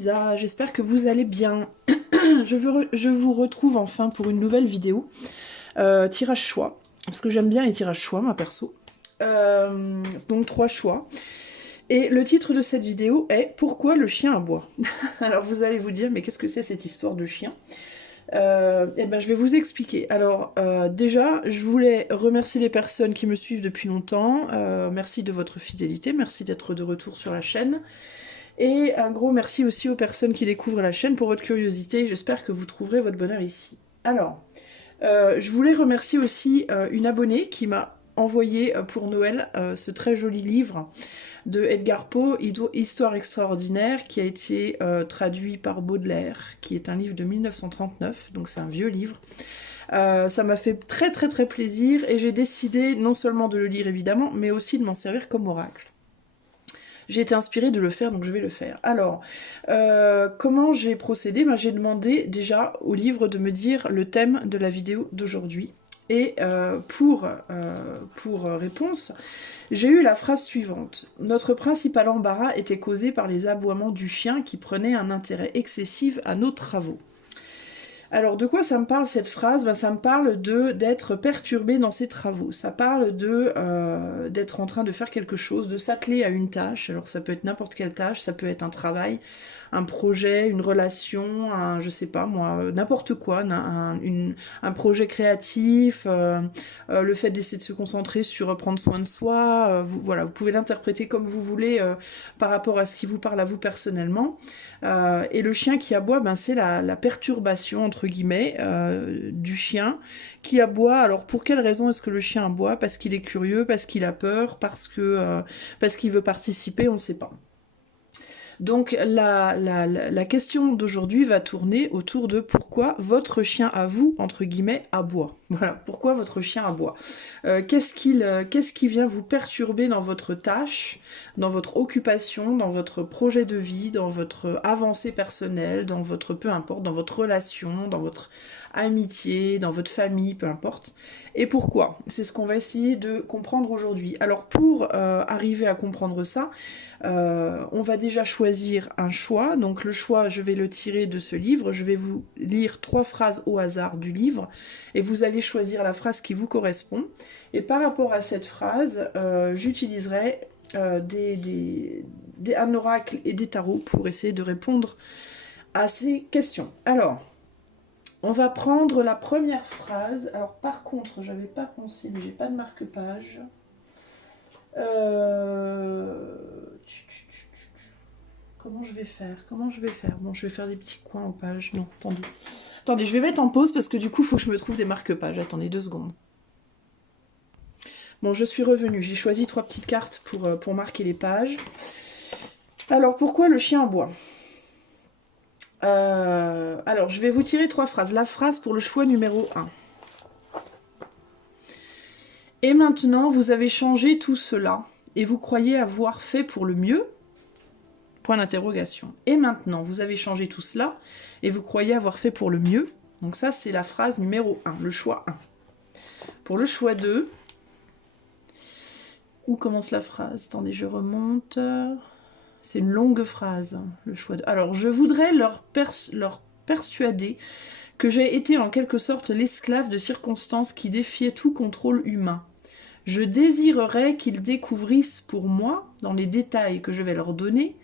Lisa, j'espère que vous allez bien. Je vous retrouve enfin pour une nouvelle vidéo. Tirage choix, parce que j'aime bien les tirages choix, ma perso. Donc 3 choix. Et le titre de cette vidéo est « Pourquoi le chien aboie ?» Alors vous allez vous dire, mais qu'est-ce que c'est cette histoire de chien? Eh ben, je vais vous expliquer. Alors déjà, je voulais remercier les personnes qui me suivent depuis longtemps. Merci de votre fidélité, merci d'être de retour sur la chaîne. Et un gros merci aussi aux personnes qui découvrent la chaîne pour votre curiosité. J'espère que vous trouverez votre bonheur ici. Alors, je voulais remercier aussi une abonnée qui m'a envoyé pour Noël ce très joli livre de Edgar Poe, Histoire extraordinaire, qui a été traduit par Baudelaire, qui est un livre de 1939, donc c'est un vieux livre. Ça m'a fait très plaisir et j'ai décidé non seulement de le lire évidemment, mais aussi de m'en servir comme oracle. J'ai été inspirée de le faire, donc je vais le faire. Alors, comment j'ai procédé? J'ai demandé déjà au livre de me dire le thème de la vidéo d'aujourd'hui. Et pour réponse, j'ai eu la phrase suivante. Notre principal embarras était causé par les aboiements du chien qui prenait un intérêt excessif à nos travaux. Alors, de quoi ça me parle cette phrase? Ça me parle d'être perturbé dans ses travaux. Ça parle d'être en train de faire quelque chose, de s'atteler à une tâche. Alors, ça peut être n'importe quelle tâche, ça peut être un travail, un projet, une relation, je sais pas moi, n'importe quoi, un projet créatif, le fait d'essayer de se concentrer sur prendre soin de soi. Voilà, vous pouvez l'interpréter comme vous voulez par rapport à ce qui vous parle à vous personnellement. Et le chien qui aboie, c'est la perturbation, entre guillemets, du chien qui aboie. Alors pour quelle raison est-ce que le chien aboie? Parce qu'il est curieux, parce qu'il a peur, parce qu'il veut participer, on ne sait pas. Donc la question d'aujourd'hui va tourner autour de pourquoi votre chien à vous, entre guillemets, aboie. Voilà, pourquoi votre chien aboie. Qu'est-ce qui vient vous perturber dans votre tâche, dans votre occupation, dans votre projet de vie, dans votre avancée personnelle, dans votre, peu importe, dans votre relation, dans votre amitié, dans votre famille, peu importe. Et pourquoi? C'est ce qu'on va essayer de comprendre aujourd'hui. Alors pour arriver à comprendre ça, on va déjà choisir un choix. Donc le choix, je vais le tirer de ce livre. Je vais vous lire 3 phrases au hasard du livre et vous allez choisir la phrase qui vous correspond. Et par rapport à cette phrase, j'utiliserai un oracle et des tarots pour essayer de répondre à ces questions. Alors, on va prendre la première phrase. Alors par contre, j'avais pas pensé, mais j'ai pas de marque-page. Comment je vais faire? Bon, je vais faire des petits coins aux pages. Non, attendez. Attendez, je vais mettre en pause parce que du coup, il faut que je me trouve des marque-pages. Attendez 2 secondes. Bon, je suis revenue. J'ai choisi 3 petites cartes pour marquer les pages. Alors, pourquoi le chien aboie? Alors, je vais vous tirer 3 phrases. La phrase pour le choix numéro 1. Et maintenant, vous avez changé tout cela et vous croyez avoir fait pour le mieux? Point d'interrogation. Et maintenant, vous avez changé tout cela et vous croyez avoir fait pour le mieux? Donc ça, c'est la phrase numéro 1, le choix 1. Pour le choix 2, où commence la phrase? Attendez, je remonte. C'est une longue phrase, le choix 2. Alors, je voudrais leur persuader que j'ai été en quelque sorte l'esclave de circonstances qui défiaient tout contrôle humain. Je désirerais qu'ils découvrissent pour moi, dans les détails que je vais leur donner,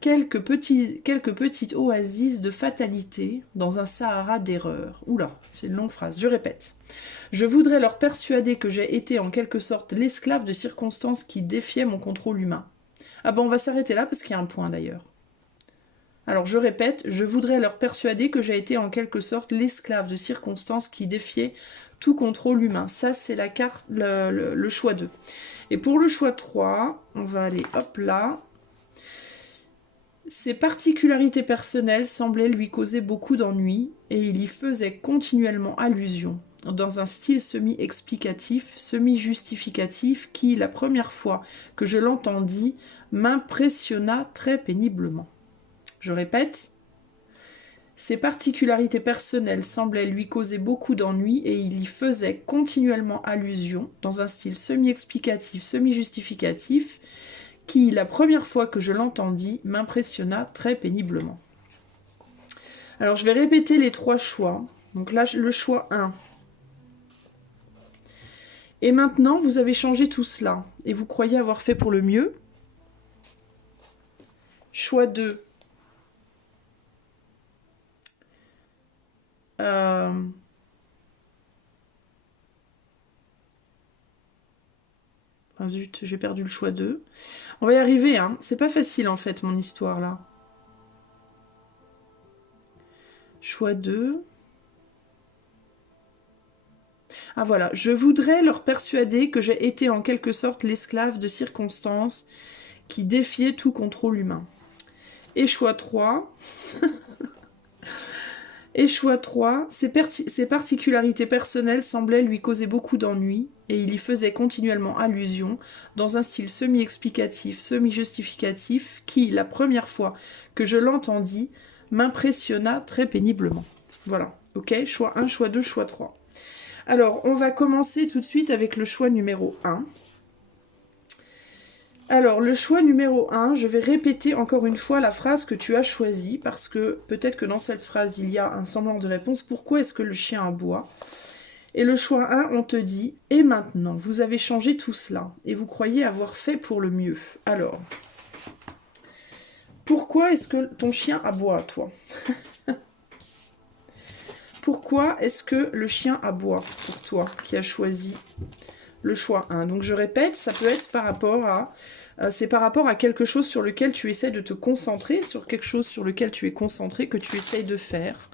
quelques petites oasis de fatalité dans un Sahara d'erreur. Oula, c'est une longue phrase, je répète. Je voudrais leur persuader que j'ai été en quelque sorte l'esclave de circonstances qui défiaient mon contrôle humain. Ah bon, on va s'arrêter là parce qu'il y a un point d'ailleurs. Alors je répète, je voudrais leur persuader que j'ai été en quelque sorte l'esclave de circonstances qui défiaient tout contrôle humain. Ça, c'est la carte, le choix 2. Et pour le choix 3, on va aller, hop là. Ses particularités personnelles semblaient lui causer beaucoup d'ennuis et il y faisait continuellement allusion, dans un style semi-explicatif, semi-justificatif qui, la première fois que je l'entendis, m'impressionna très péniblement. Je répète, ses particularités personnelles semblaient lui causer beaucoup d'ennuis et il y faisait continuellement allusion, dans un style semi-explicatif, semi-justificatif, qui, la première fois que je l'entendis, m'impressionna très péniblement. Alors, je vais répéter les 3 choix. Donc là, le choix 1. Et maintenant, vous avez changé tout cela. Et vous croyez avoir fait pour le mieux. Choix 2. Enfin, zut, j'ai perdu le choix 2. On va y arriver, hein. C'est pas facile, en fait, mon histoire, là. Choix 2. Ah, voilà. Je voudrais leur persuader que j'ai été en quelque sorte l'esclave de circonstances qui défiaient tout contrôle humain. Et choix 3... Et choix 3, ses particularités personnelles semblaient lui causer beaucoup d'ennuis, et il y faisait continuellement allusion, dans un style semi-explicatif, semi-justificatif, qui, la première fois que je l'entendis, m'impressionna très péniblement. Voilà, ok, choix 1, choix 2, choix 3. Alors, on va commencer tout de suite avec le choix numéro 1. Alors, le choix numéro 1, je vais répéter encore une fois la phrase que tu as choisie, parce que peut-être que dans cette phrase, il y a un semblant de réponse. Pourquoi est-ce que le chien aboie? Et le choix 1, on te dit, et maintenant, vous avez changé tout cela, et vous croyez avoir fait pour le mieux. Alors, pourquoi est-ce que ton chien aboie, toi? Pourquoi est-ce que le chien aboie pour toi, qui a choisi le choix 1? Donc je répète, ça peut être par rapport à... c'est par rapport à quelque chose sur lequel tu essaies de te concentrer, sur quelque chose sur lequel tu es concentré, que tu essayes de faire.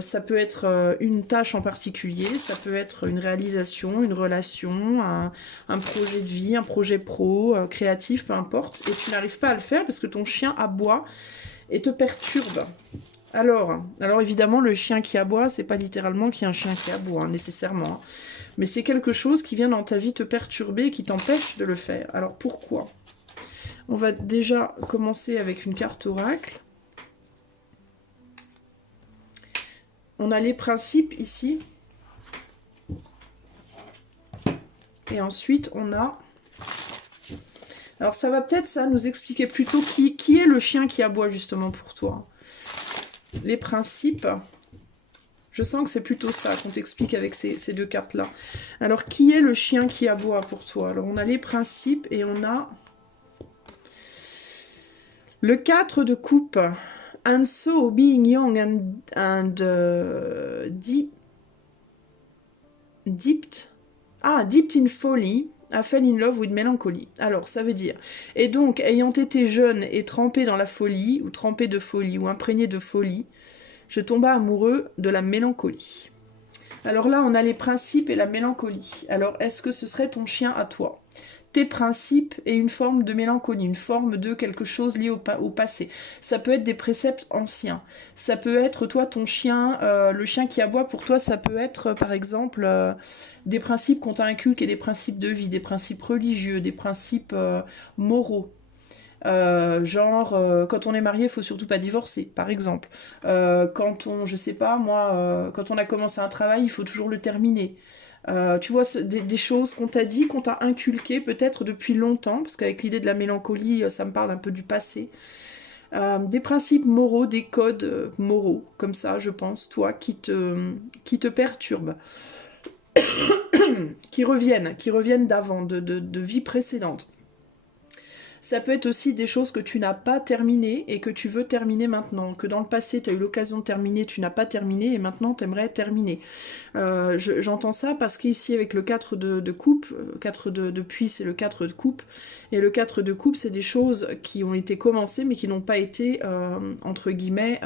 Ça peut être une tâche en particulier, ça peut être une réalisation, une relation, un projet de vie, un projet pro, créatif, peu importe. Et tu n'arrives pas à le faire parce que ton chien aboie et te perturbe. Alors évidemment, le chien qui aboie, c'est pas littéralement qu'il y a un chien qui aboie, hein, nécessairement. Hein. Mais c'est quelque chose qui vient dans ta vie te perturber et qui t'empêche de le faire. Alors pourquoi? On va déjà commencer avec une carte oracle. On a les principes ici. Et ensuite, on a... Alors ça va peut-être ça nous expliquer plutôt qui est le chien qui aboie justement pour toi. Les principes... Je sens que c'est plutôt ça qu'on t'explique avec ces deux cartes-là. Alors, qui est le chien qui aboie pour toi? Alors, on a les principes et on a le 4 de coupe. And so, being young and dipped in folly, I fell in love with melancholy. Alors, ça veut dire, et donc, ayant été jeune et trempé dans la folie, ou trempé de folie, ou imprégné de folie, je tomba amoureux de la mélancolie. Alors là, on a les principes et la mélancolie. Alors, est-ce que ce serait ton chien à toi? Tes principes et une forme de mélancolie, une forme de quelque chose lié au passé. Ça peut être des préceptes anciens. Ça peut être, toi, ton chien, le chien qui aboie, pour toi, ça peut être, par exemple, des principes qu'on t'a inculqués, des principes de vie, des principes religieux, des principes moraux. Quand on est marié, il faut surtout pas divorcer, par exemple. Quand on, je sais pas, moi, quand on a commencé un travail, il faut toujours le terminer. Tu vois, des choses qu'on t'a dit, qu'on t'a inculquées peut-être depuis longtemps, parce qu'avec l'idée de la mélancolie, ça me parle un peu du passé. Des principes moraux, des codes moraux, comme ça, je pense, toi, qui te perturbent. qui reviennent d'avant, de vie précédente. Ça peut être aussi des choses que tu n'as pas terminées et que tu veux terminer maintenant. Que dans le passé, tu as eu l'occasion de terminer, tu n'as pas terminé et maintenant tu aimerais terminer. J'entends ça parce qu'ici, avec le 4 de coupe, 4 de puits, c'est le 4 de coupe. Et le 4 de coupe, c'est des choses qui ont été commencées mais qui n'ont pas été, entre guillemets,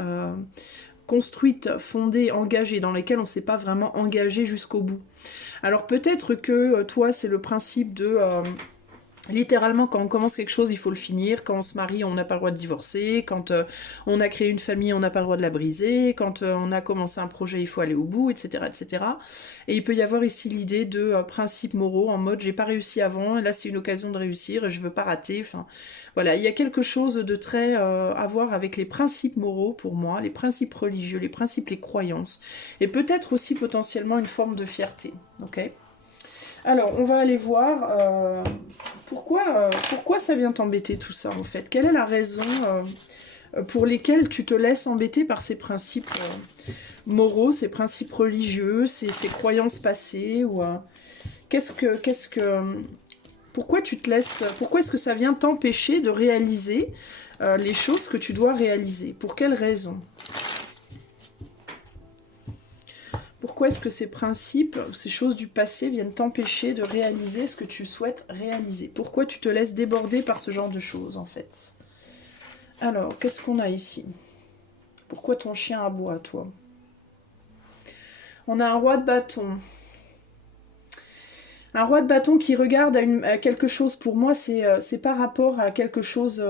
construites, fondées, engagées, dans lesquelles on ne s'est pas vraiment engagé jusqu'au bout. Alors peut-être que toi, c'est le principe de... littéralement, quand on commence quelque chose, il faut le finir. Quand on se marie, on n'a pas le droit de divorcer. Quand on a créé une famille, on n'a pas le droit de la briser. Quand on a commencé un projet, il faut aller au bout, etc., etc. Et il peut y avoir ici l'idée de principes moraux, en mode j'ai pas réussi avant, et là c'est une occasion de réussir, et je veux pas rater. Enfin, voilà, il y a quelque chose de très à voir avec les principes moraux pour moi, les principes religieux, les principes, les croyances, et peut-être aussi potentiellement une forme de fierté. Ok ? Alors, on va aller voir... Pourquoi ça vient t'embêter tout ça en fait? Quelle est la raison pour lesquelles tu te laisses embêter par ces principes moraux, ces principes religieux, ces croyances passées ou pourquoi tu te laisses, pourquoi est-ce que ça vient t'empêcher de réaliser les choses que tu dois réaliser? Pour quelles raisons? Pourquoi est-ce que ces principes, ces choses du passé viennent t'empêcher de réaliser ce que tu souhaites réaliser? Pourquoi tu te laisses déborder par ce genre de choses, en fait? Alors, qu'est-ce qu'on a ici? Pourquoi ton chien aboie, toi? On a un roi de bâton. Un roi de bâton qui regarde à quelque chose, pour moi, c'est par rapport à quelque chose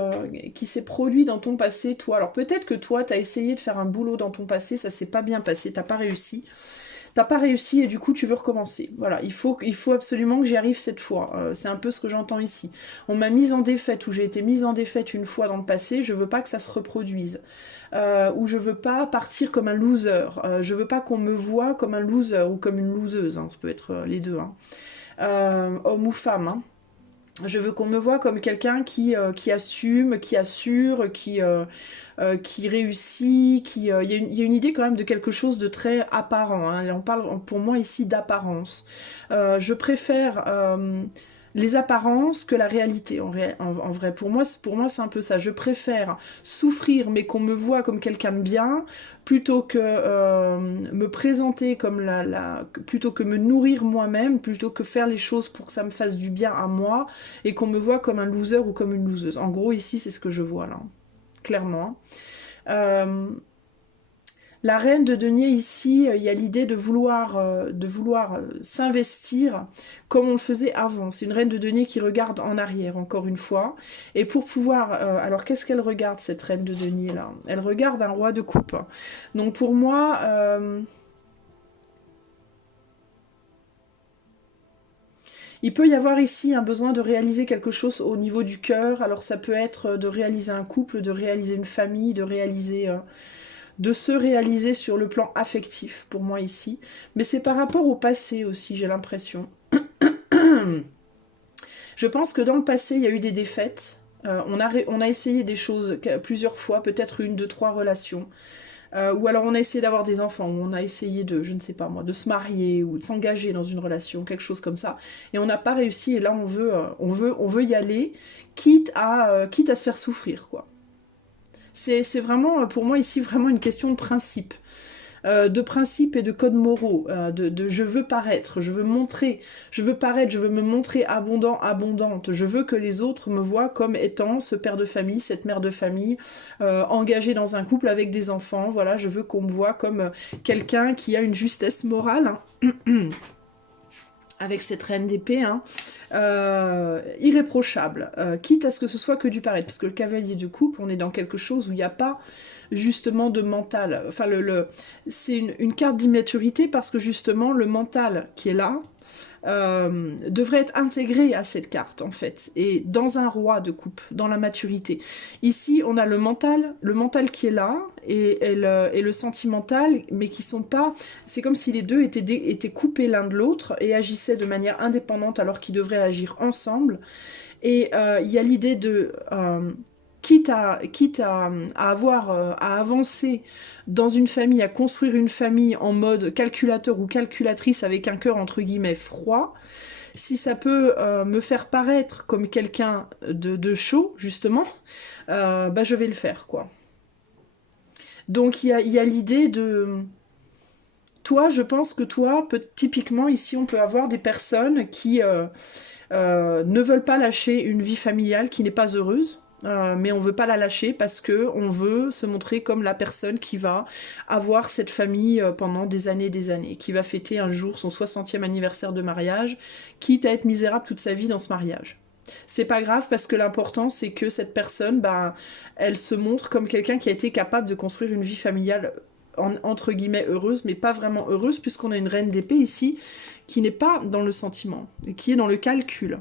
qui s'est produit dans ton passé, toi. Alors peut-être que toi, tu as essayé de faire un boulot dans ton passé, ça s'est pas bien passé, t'as pas réussi. T'as pas réussi et du coup tu veux recommencer. Voilà, il faut absolument que j'y arrive cette fois. C'est un peu ce que j'entends ici. On m'a mise en défaite ou j'ai été mise en défaite une fois dans le passé, je veux pas que ça se reproduise. Ou je veux pas partir comme un loser. Je veux pas qu'on me voie comme un loser ou comme une loseuse. Hein. Ça peut être les deux. Hein. Homme ou femme. Hein. Je veux qu'on me voie comme quelqu'un qui assume, qui assure, qui réussit, il y a une idée quand même de quelque chose de très apparent. Hein. On parle pour moi ici d'apparence. Je préfère les apparences que la réalité en vrai. Pour moi c'est un peu ça. Je préfère souffrir mais qu'on me voit comme quelqu'un de bien plutôt que me présenter comme plutôt que me nourrir moi-même, plutôt que faire les choses pour que ça me fasse du bien à moi et qu'on me voit comme un loser ou comme une loseuse. En gros ici c'est ce que je vois là. Clairement. La reine de denier ici, il y a l'idée de vouloir s'investir comme on le faisait avant. C'est une reine de denier qui regarde en arrière, encore une fois. Et pour pouvoir... alors, qu'est-ce qu'elle regarde, cette reine de denier, là? Elle regarde un roi de coupe. Donc, pour moi... il peut y avoir ici un besoin de réaliser quelque chose au niveau du cœur. Alors ça peut être de réaliser un couple, de réaliser une famille, de se réaliser sur le plan affectif pour moi ici. Mais c'est par rapport au passé aussi, j'ai l'impression. Je pense que dans le passé, il y a eu des défaites. On a essayé des choses plusieurs fois, peut-être 1, 2, 3 relations. Ou alors on a essayé d'avoir des enfants, ou on a essayé de, je ne sais pas moi, de se marier ou de s'engager dans une relation, quelque chose comme ça. Et on n'a pas réussi et là on veut y aller, quitte à se faire souffrir, quoi. C'est vraiment, pour moi ici, vraiment une question de principe. De principes et de codes moraux, je veux paraître, je veux montrer, je veux paraître, je veux me montrer abondant, abondante, je veux que les autres me voient comme étant ce père de famille, cette mère de famille, engagé dans un couple avec des enfants, voilà, je veux qu'on me voit comme quelqu'un qui a une justesse morale, hein. Avec cette reine d'épée, hein, irréprochable, quitte à ce que ce soit que du paraître, parce que le cavalier de coupe, on est dans quelque chose où il n'y a pas justement de mental, enfin c'est une carte d'immaturité parce que justement le mental qui est là devrait être intégré à cette carte en fait, et dans un roi de coupe, dans la maturité. Ici on a le mental qui est là, et le sentimental, mais qui sont pas, c'est comme si les deux étaient coupés l'un de l'autre et agissaient de manière indépendante alors qu'ils devraient agir ensemble. Et il y a l'idée de... quitte à avancer dans une famille, à construire une famille en mode calculateur ou calculatrice avec un cœur entre guillemets froid, si ça peut me faire paraître comme quelqu'un de chaud, justement, bah je vais le faire, quoi. Donc il y a l'idée de... Toi, je pense que toi, typiquement, ici, on peut avoir des personnes qui ne veulent pas lâcher une vie familiale qui n'est pas heureuse, mais on veut pas la lâcher parce que on veut se montrer comme la personne qui va avoir cette famille pendant des années, qui va fêter un jour son 60e anniversaire de mariage, quitte à être misérable toute sa vie dans ce mariage. C'est pas grave parce que l'important c'est que cette personne, ben, elle se montre comme quelqu'un qui a été capable de construire une vie familiale entre guillemets heureuse, mais pas vraiment heureuse puisqu'on a une reine d'épée ici qui n'est pas dans le sentiment, et qui est dans le calcul.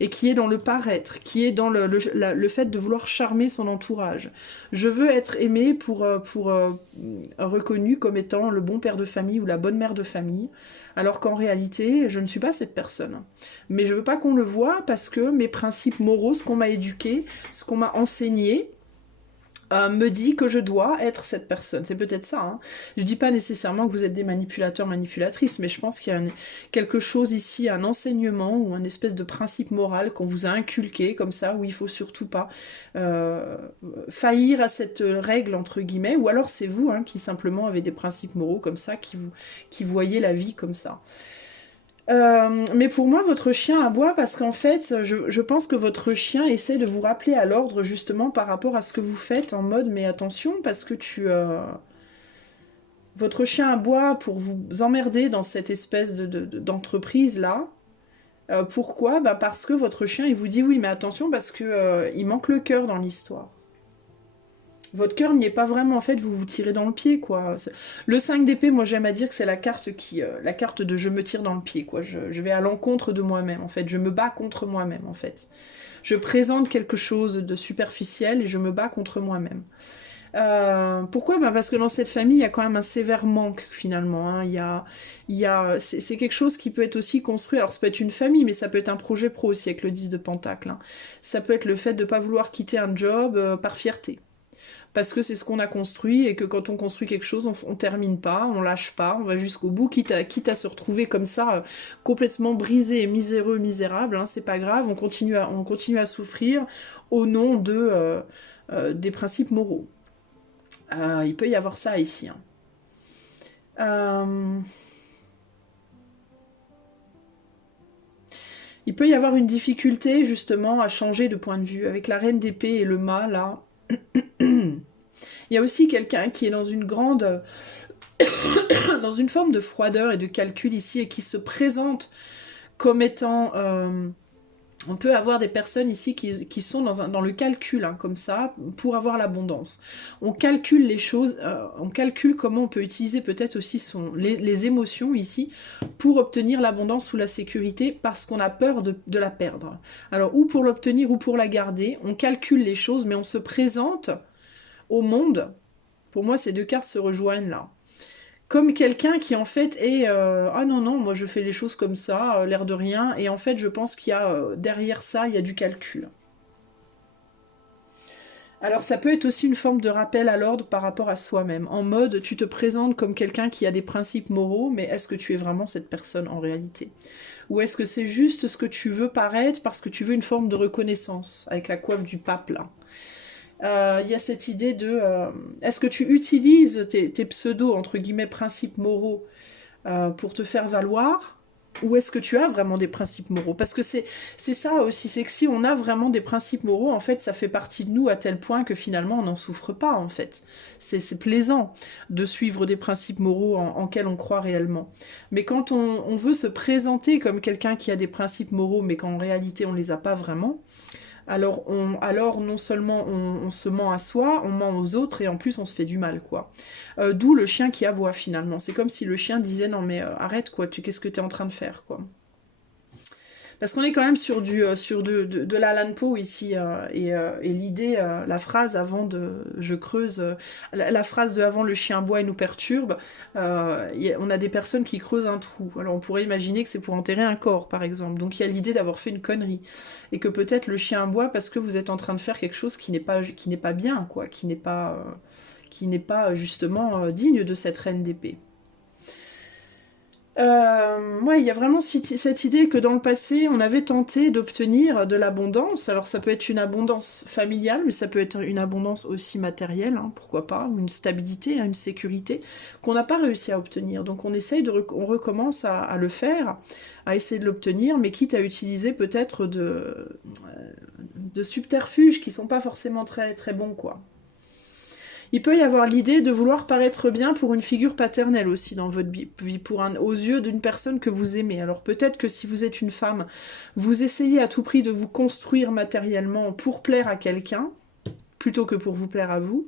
et qui est dans le paraître, qui est dans le fait de vouloir charmer son entourage. Je veux être aimé pour reconnu comme étant le bon père de famille ou la bonne mère de famille, alors qu'en réalité, je ne suis pas cette personne. Mais je veux pas qu'on le voie parce que mes principes moraux, ce qu'on m'a éduqué, ce qu'on m'a enseigné, me dit que je dois être cette personne. C'est peut-être ça. Hein. Je dis pas nécessairement que vous êtes des manipulateurs, manipulatrices, mais je pense qu'il y a quelque chose ici, un enseignement ou un espèce de principe moral qu'on vous a inculqué comme ça, où il faut surtout pas faillir à cette règle entre guillemets, ou alors c'est vous qui simplement avez des principes moraux comme ça, qui voyez la vie comme ça. Mais pour moi, votre chien aboie parce qu'en fait, je pense que votre chien essaie de vous rappeler à l'ordre justement par rapport à ce que vous faites en mode mais attention parce que votre chien aboie pour vous emmerder dans cette espèce d'entreprise là. Pourquoi? Bah parce que votre chien il vous dit oui mais attention parce que il manque le cœur dans l'histoire. Votre cœur n'y est pas vraiment, en fait, vous vous tirez dans le pied, quoi. Le 5 d'épée, moi j'aime à dire que c'est la carte la carte de je me tire dans le pied, quoi. Je vais à l'encontre de moi-même, en fait. Je me bats contre moi-même, en fait. Je présente quelque chose de superficiel et je me bats contre moi-même. Pourquoi? Bah parce que dans cette famille, il y a quand même un sévère manque, finalement. Hein. C'est quelque chose qui peut être aussi construit. Alors, ça peut être une famille, mais ça peut être un projet pro aussi, avec le 10 de Pentacle. Hein. Ça peut être le fait de ne pas vouloir quitter un job par fierté. Parce que c'est ce qu'on a construit et que quand on construit quelque chose, on termine pas, on lâche pas, on va jusqu'au bout, quitte à se retrouver comme ça, complètement brisé et miséreux, misérable, hein, c'est pas grave, on continue à souffrir au nom des principes moraux. Il peut y avoir ça ici. Hein. Il peut y avoir une difficulté justement à changer de point de vue. Avec la reine d'épée et le mât, là... Il y a aussi quelqu'un qui est dans une grande... dans une forme de froideur et de calcul ici et qui se présente comme étant... on peut avoir des personnes ici qui sont dans le calcul, hein, comme ça, pour avoir l'abondance. On calcule les choses, on calcule comment on peut utiliser peut-être aussi les émotions ici pour obtenir l'abondance ou la sécurité parce qu'on a peur de la perdre. Alors, ou pour l'obtenir ou pour la garder, on calcule les choses, mais on se présente au monde. Pour moi, ces deux cartes se rejoignent là. Comme quelqu'un qui en fait est ah non non moi je fais les choses comme ça l'air de rien et en fait je pense qu'il y a derrière ça il y a du calcul. Alors ça peut être aussi une forme de rappel à l'ordre par rapport à soi-même, en mode tu te présentes comme quelqu'un qui a des principes moraux, mais est-ce que tu es vraiment cette personne en réalité? Ou est-ce que c'est juste ce que tu veux paraître parce que tu veux une forme de reconnaissance avec la coiffe du pape là? Il y a cette idée de est-ce que tu utilises tes pseudos, entre guillemets, principes moraux pour te faire valoir ou est-ce que tu as vraiment des principes moraux? Parce que c'est ça aussi, c'est que si on a vraiment des principes moraux, en fait, ça fait partie de nous à tel point que finalement, on n'en souffre pas, en fait. C'est plaisant de suivre des principes moraux en quels on croit réellement. Mais quand on veut se présenter comme quelqu'un qui a des principes moraux, mais qu'en réalité, on ne les a pas vraiment... Alors non seulement on se ment à soi, on ment aux autres et en plus on se fait du mal, quoi. D'où le chien qui aboie finalement. C'est comme si le chien disait non mais arrête quoi, qu'est-ce que tu es en train de faire, quoi. Parce qu'on est quand même sur de l'Alan Poe ici, et l'idée, la phrase avant de... Je creuse... la phrase de avant le chien boit et nous perturbe, on a des personnes qui creusent un trou. Alors on pourrait imaginer que c'est pour enterrer un corps, par exemple. Donc il y a l'idée d'avoir fait une connerie. Et que peut-être le chien boit parce que vous êtes en train de faire quelque chose qui n'est pas bien, quoi. Qui n'est pas justement digne de cette reine d'épée. Ouais, il y a vraiment cette idée que dans le passé, on avait tenté d'obtenir de l'abondance. Alors ça peut être une abondance familiale, mais ça peut être une abondance aussi matérielle, hein, pourquoi pas, une stabilité, une sécurité, qu'on n'a pas réussi à obtenir. Donc on essaye on recommence à le faire, à essayer de l'obtenir, mais quitte à utiliser peut-être de subterfuges qui sont pas forcément très, très bons, quoi. Il peut y avoir l'idée de vouloir paraître bien pour une figure paternelle aussi dans votre vie, aux yeux d'une personne que vous aimez. Alors peut-être que si vous êtes une femme, vous essayez à tout prix de vous construire matériellement pour plaire à quelqu'un, plutôt que pour vous plaire à vous.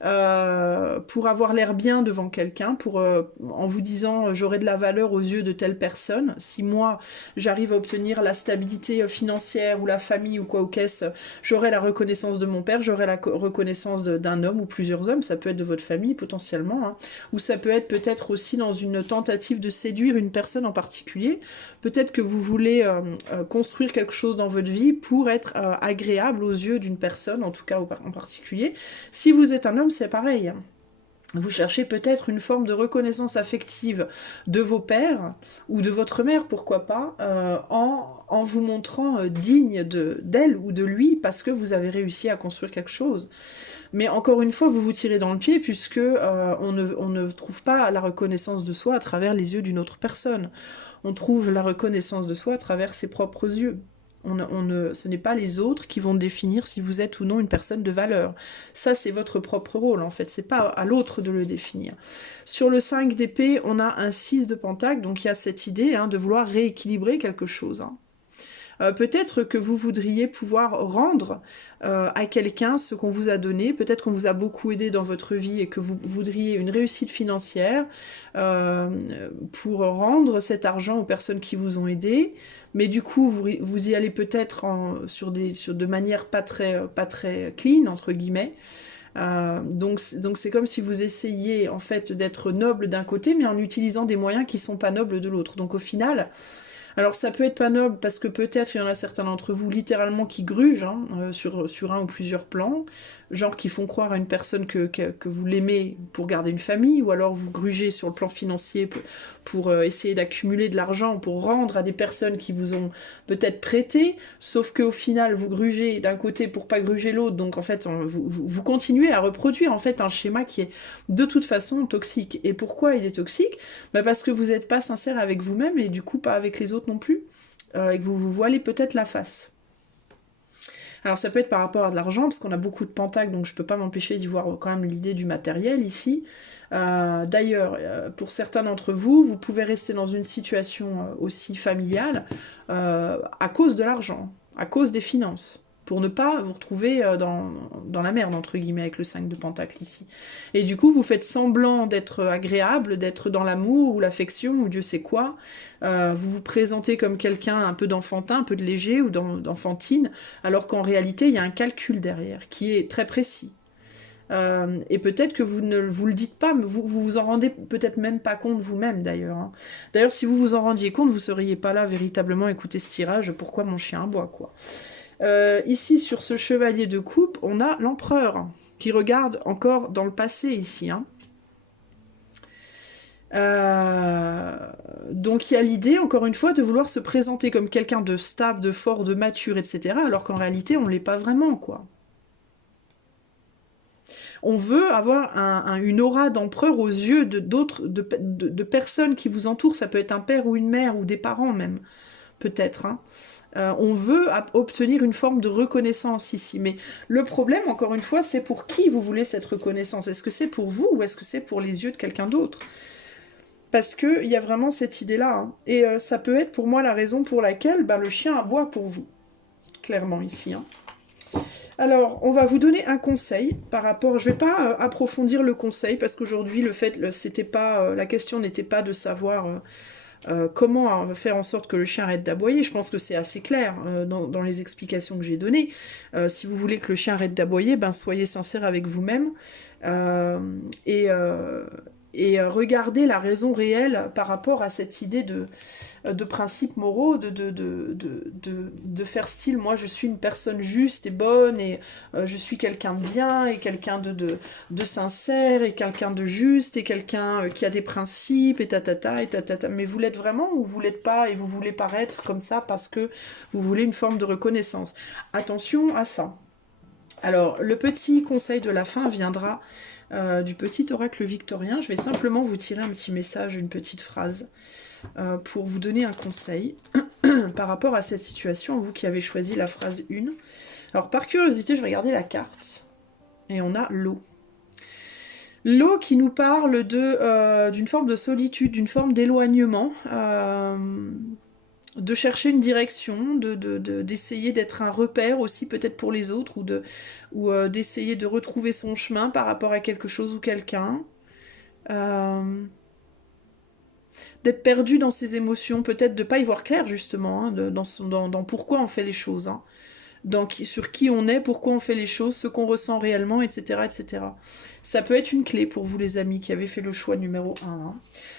pour avoir l'air bien devant quelqu'un, en vous disant j'aurai de la valeur aux yeux de telle personne. Si moi j'arrive à obtenir la stabilité financière ou la famille ou quoi ou qu'est-ce, j'aurai la reconnaissance de mon père, j'aurai la reconnaissance d'un homme ou plusieurs hommes, ça peut être de votre famille potentiellement, hein. Ou ça peut être peut-être aussi dans une tentative de séduire une personne en particulier. Peut-être que vous voulez construire quelque chose dans votre vie pour être agréable aux yeux d'une personne, en tout cas en particulier. Si vous êtes un homme, c'est pareil. Vous cherchez peut-être une forme de reconnaissance affective de vos pères ou de votre mère, pourquoi pas, en vous montrant digne d'elle ou de lui parce que vous avez réussi à construire quelque chose. Mais encore une fois, vous vous tirez dans le pied puisque on ne trouve pas la reconnaissance de soi à travers les yeux d'une autre personne. On trouve la reconnaissance de soi à travers ses propres yeux. Ce n'est pas les autres qui vont définir si vous êtes ou non une personne de valeur. Ça, c'est votre propre rôle, en fait. C'est pas à l'autre de le définir. Sur le 5 d'épée, on a un 6 de pentacle, donc il y a cette idée de vouloir rééquilibrer quelque chose, hein. Peut-être que vous voudriez pouvoir rendre à quelqu'un ce qu'on vous a donné, peut-être qu'on vous a beaucoup aidé dans votre vie et que vous voudriez une réussite financière pour rendre cet argent aux personnes qui vous ont aidé, mais du coup vous y allez peut-être de manière pas très clean, entre guillemets. Donc c'est comme si vous essayiez en fait d'être noble d'un côté, mais en utilisant des moyens qui sont pas nobles de l'autre. Donc au final, alors ça peut être pas noble parce que peut-être il y en a certains d'entre vous littéralement qui grugent sur un ou plusieurs plans, genre qui font croire à une personne que vous l'aimez pour garder une famille, ou alors vous grugez sur le plan financier pour essayer d'accumuler de l'argent pour rendre à des personnes qui vous ont peut-être prêté, sauf qu'au final vous grugez d'un côté pour pas gruger l'autre, donc en fait vous continuez à reproduire en fait un schéma qui est de toute façon toxique. Et pourquoi il est toxique? Parce que vous n'êtes pas sincère avec vous-même et du coup pas avec les autres non plus, et que vous vous voilez peut-être la face. Alors ça peut être par rapport à de l'argent, parce qu'on a beaucoup de pentacles, donc je peux pas m'empêcher d'y voir quand même l'idée du matériel ici. D'ailleurs, pour certains d'entre vous, vous pouvez rester dans une situation aussi familiale à cause de l'argent, à cause des finances, pour ne pas vous retrouver dans la merde, entre guillemets, avec le 5 de pentacle ici. Et du coup, vous faites semblant d'être agréable, d'être dans l'amour ou l'affection ou Dieu sait quoi. Vous vous présentez comme quelqu'un un peu d'enfantin, un peu de léger ou d'enfantine, alors qu'en réalité, il y a un calcul derrière qui est très précis. Et peut-être que vous ne vous le dites pas, mais vous en rendez peut-être même pas compte vous-même d'ailleurs, hein. D'ailleurs, si vous vous en rendiez compte, vous seriez pas là véritablement à écouter ce tirage, pourquoi mon chien aboie, quoi. Ici, sur ce chevalier de coupe, on a l'empereur qui regarde encore dans le passé ici, hein. Donc il y a l'idée, encore une fois, de vouloir se présenter comme quelqu'un de stable, de fort, de mature, etc. Alors qu'en réalité, on ne l'est pas vraiment, quoi. On veut avoir une aura d'empereur aux yeux de personnes qui vous entourent. Ça peut être un père ou une mère, ou des parents même, peut-être, hein. On veut obtenir une forme de reconnaissance ici. Mais le problème, encore une fois, c'est pour qui vous voulez cette reconnaissance. Est-ce que c'est pour vous ou est-ce que c'est pour les yeux de quelqu'un d'autre? Parce qu'il y a vraiment cette idée-là, hein. Et ça peut être pour moi la raison pour laquelle le chien aboie pour vous. Clairement ici, hein. Alors, on va vous donner un conseil par rapport... Je ne vais pas approfondir le conseil parce qu'aujourd'hui, la question n'était pas de savoir... comment faire en sorte que le chien arrête d'aboyer. Je pense que c'est assez clair dans les explications que j'ai données. Si vous voulez que le chien arrête d'aboyer, soyez sincère avec vous-même et regardez la raison réelle par rapport à cette idée de principes moraux, de faire style, moi je suis une personne juste et bonne, et je suis quelqu'un de bien, et quelqu'un de sincère, et quelqu'un de juste, et quelqu'un qui a des principes, et tatata, et tatata. Mais vous l'êtes vraiment ou vous l'êtes pas, et vous voulez paraître comme ça parce que vous voulez une forme de reconnaissance. Attention à ça. Alors, le petit conseil de la fin viendra du petit oracle victorien. Je vais simplement vous tirer un petit message, une petite phrase, pour vous donner un conseil par rapport à cette situation, vous qui avez choisi la phrase 1. Alors, par curiosité, je vais regarder la carte. Et on a l'eau. L'eau qui nous parle d'une forme de solitude, d'une forme d'éloignement. de chercher une direction, d'essayer d'être un repère aussi peut-être pour les autres, ou d'essayer de retrouver son chemin par rapport à quelque chose ou quelqu'un. D'être perdu dans ses émotions, peut-être de ne pas y voir clair justement, hein, dans pourquoi on fait les choses, hein, sur qui on est, pourquoi on fait les choses, ce qu'on ressent réellement, etc., etc. Ça peut être une clé pour vous les amis qui avez fait le choix numéro 1. Hein.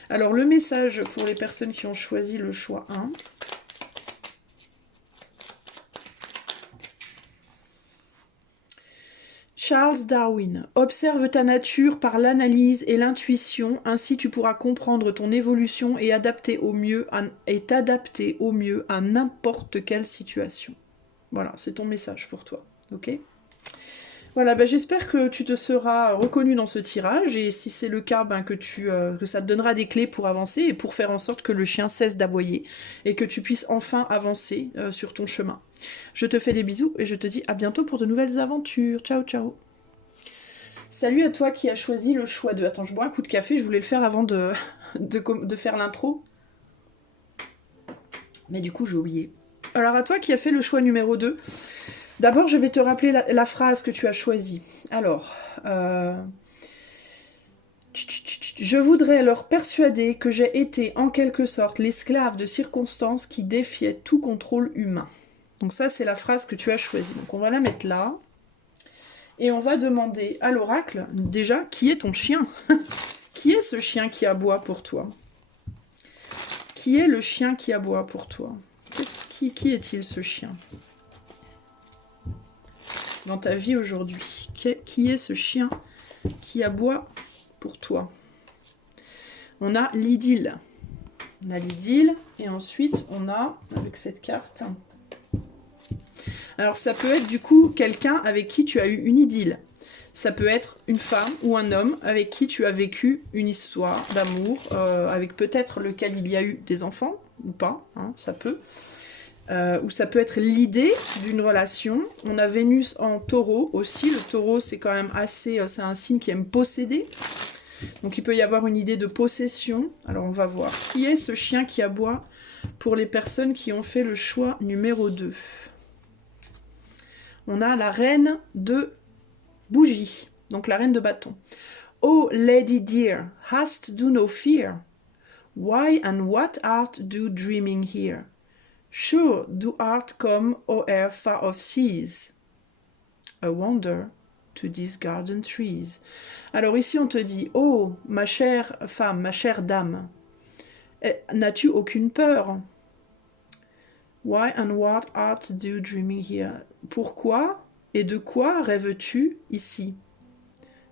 Alors le message pour les personnes qui ont choisi le choix 1. Charles Darwin. Observe ta nature par l'analyse et l'intuition, ainsi tu pourras comprendre ton évolution et t'adapter au mieux à n'importe quelle situation. Voilà, c'est ton message pour toi, ok? Voilà, ben j'espère que tu te seras reconnu dans ce tirage, et si c'est le cas, ben que ça te donnera des clés pour avancer et pour faire en sorte que le chien cesse d'aboyer et que tu puisses enfin avancer sur ton chemin. Je te fais des bisous et je te dis à bientôt pour de nouvelles aventures. Ciao, ciao. Salut à toi qui as choisi le choix 2. Attends, je bois un coup de café, je voulais le faire avant de faire l'intro. Mais du coup, j'ai oublié. Alors à toi qui as fait le choix numéro 2, d'abord je vais te rappeler la phrase que tu as choisie. Alors, je voudrais leur persuader que j'ai été en quelque sorte l'esclave de circonstances qui défiaient tout contrôle humain. Donc ça, c'est la phrase que tu as choisie. Donc on va la mettre là. Et on va demander à l'oracle, déjà, qui est ton chien? Qui est ce chien qui aboie pour toi? Qui est le chien qui aboie pour toi? Qui est-il ce chien? Dans ta vie aujourd'hui, qui est ce chien qui aboie pour toi? On a l'idylle. On a l'idylle, et ensuite on a, avec cette carte... Alors ça peut être du coup quelqu'un avec qui tu as eu une idylle. Ça peut être une femme ou un homme avec qui tu as vécu une histoire d'amour, avec peut-être lequel il y a eu des enfants, ou pas, hein, ça peut. Ou ça peut être l'idée d'une relation. On a Vénus en taureau aussi. Le taureau, c'est quand même assez... c'est un signe qui aime posséder. Donc il peut y avoir une idée de possession. Alors on va voir. Qui est ce chien qui aboie pour les personnes qui ont fait le choix numéro 2? On a la reine de bougie, donc la reine de bâton. Oh lady dear, hast do no fear. Why and what art do dreaming here? Sure do art come o'er far off seas. A wonder to these garden trees. Alors ici on te dit, oh ma chère femme, ma chère dame, n'as-tu aucune peur? Why and what art do dreaming here? Pourquoi et de quoi rêves-tu ici?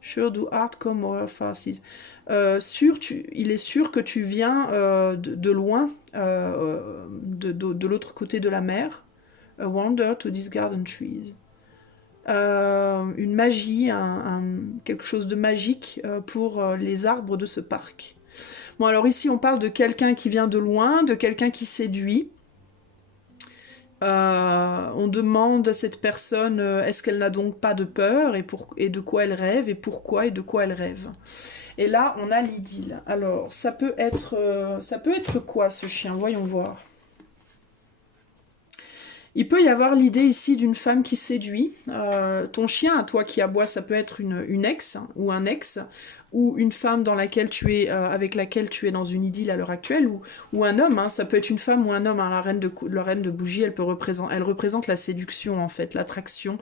Sure do art come over far seas. Il est sûr que tu viens de loin, de l'autre côté de la mer. A wonder to these garden trees. Une magie, quelque chose de magique pour les arbres de ce parc. Bon, alors ici on parle de quelqu'un qui vient de loin, de quelqu'un qui séduit. On demande à cette personne est-ce qu'elle n'a donc pas de peur, et de quoi elle rêve, et pourquoi et de quoi elle rêve. Et là on a l'idylle. Alors ça peut être quoi ce chien? Voyons voir. Il peut y avoir l'idée ici d'une femme qui séduit. Ton chien à toi qui aboie, ça peut être une ex ou un ex, ou une femme dans laquelle avec laquelle tu es dans une idylle à l'heure actuelle, ou un homme, hein, ça peut être une femme ou un homme, hein, la reine de bougie, elle représente la séduction en fait, l'attraction,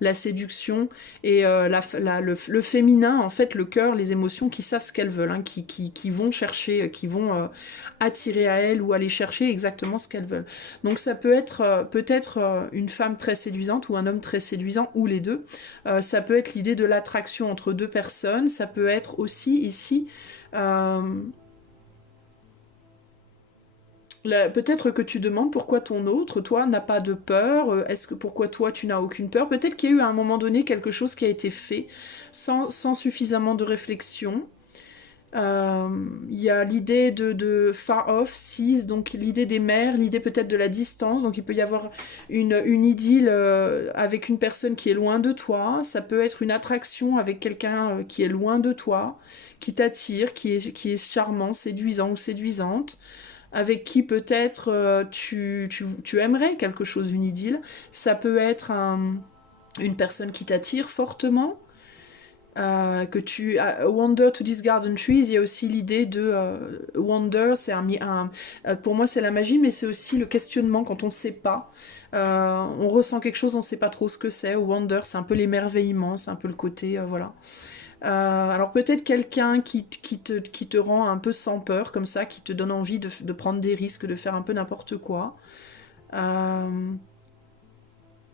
la séduction, et le féminin en fait, le cœur, les émotions qui savent ce qu'elles veulent, hein, qui vont chercher, qui vont attirer à elles ou aller chercher exactement ce qu'elles veulent. Donc ça peut être peut-être une femme très séduisante ou un homme très séduisant, ou les deux. Ça peut être l'idée de l'attraction entre deux personnes, ça peut être aussi ici peut-être que tu demandes pourquoi ton autre, toi, n'a pas de peur, pourquoi toi tu n'as aucune peur. Peut-être qu'il y a eu à un moment donné quelque chose qui a été fait sans suffisamment de réflexion. Il y a l'idée de far off seas, donc l'idée des mers, l'idée peut-être de la distance, donc il peut y avoir une idylle avec une personne qui est loin de toi, ça peut être une attraction avec quelqu'un qui est loin de toi, qui t'attire, qui est charmant, séduisant ou séduisante. avec qui peut-être tu aimerais quelque chose, une idylle. Ça peut être une personne qui t'attire fortement. Wander to these garden trees, il y a aussi l'idée de wander, pour moi c'est la magie, mais c'est aussi le questionnement quand on ne sait pas. On ressent quelque chose, on ne sait pas trop ce que c'est. Wander, c'est un peu l'émerveillement, c'est un peu le côté, voilà. Alors peut-être quelqu'un qui te rend un peu sans peur, comme ça, qui te donne envie de prendre des risques, de faire un peu n'importe quoi.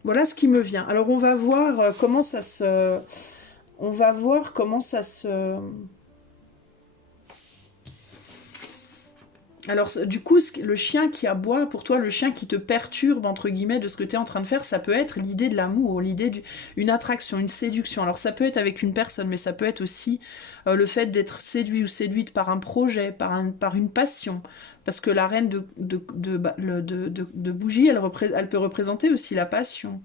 Voilà ce qui me vient. Alors on va voir comment ça se... On va voir comment ça se... Alors, du coup, le chien qui aboie, pour toi, le chien qui te perturbe, entre guillemets, de ce que tu es en train de faire, ça peut être l'idée de l'amour, l'idée d'une attraction, une séduction. Alors, ça peut être avec une personne, mais ça peut être aussi le fait d'être séduit ou séduite par un projet, par une passion. Parce que la reine de bougie, elle peut représenter aussi la passion.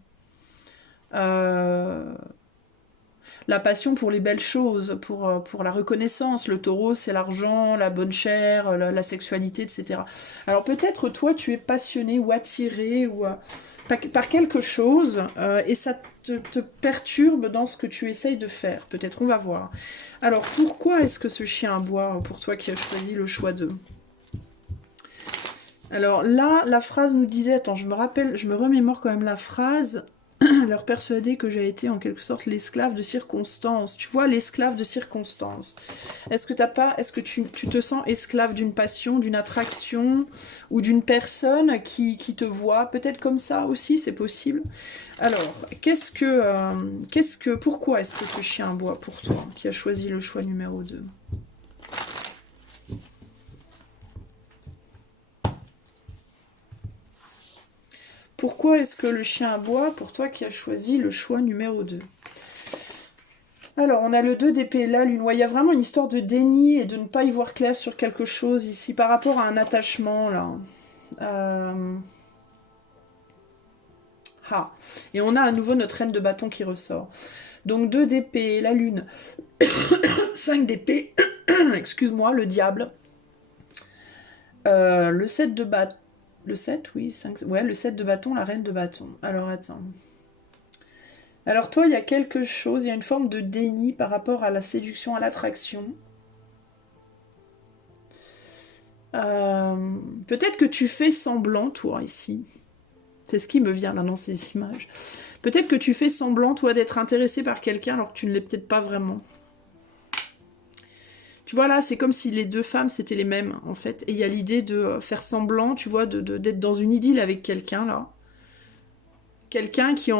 La passion pour les belles choses, pour la reconnaissance. Le taureau, c'est l'argent, la bonne chair, la sexualité, etc. Alors peut-être toi, tu es passionné ou attiré ou, par quelque chose et ça te perturbe dans ce que tu essayes de faire. Peut-être, on va voir. Alors pourquoi est-ce que ce chien aboie pour toi qui as choisi le choix 2 ? Alors là, la phrase nous disait, attends, je me remémore quand même la phrase... leur persuader que j'ai été en quelque sorte l'esclave de circonstance. Tu vois, l'esclave de circonstance. Est-ce que tu te sens esclave d'une passion, d'une attraction ou d'une personne qui te voit peut-être comme ça aussi, c'est possible. Alors, pourquoi est-ce que ce chien aboie pour toi, qui a choisi le choix numéro 2 ? Pourquoi est-ce que le chien aboie pour toi qui as choisi le choix numéro 2 ? Alors, on a le 2 d'épée, la lune. Ouais, il y a vraiment une histoire de déni et de ne pas y voir clair sur quelque chose ici, par rapport à un attachement, là. Et on a à nouveau notre reine de bâton qui ressort. Donc, 2 d'épée, la lune. 5 d'épée, excuse-moi, le diable. Le 7 de bâton. Le 7, oui, 5... Ouais, le 7 de bâton, la reine de bâton. Alors, attends. Alors, toi, il y a quelque chose, il y a une forme de déni par rapport à la séduction, à l'attraction. Peut-être que tu fais semblant, toi, ici. C'est ce qui me vient, là, dans ces images. Peut-être que tu fais semblant, toi, d'être intéressé par quelqu'un, alors que tu ne l'es peut-être pas vraiment. Tu vois, là, c'est comme si les deux femmes, c'était les mêmes, en fait. Et il y a l'idée de faire semblant, tu vois, d'être dans une idylle avec quelqu'un, là. Quelqu'un qui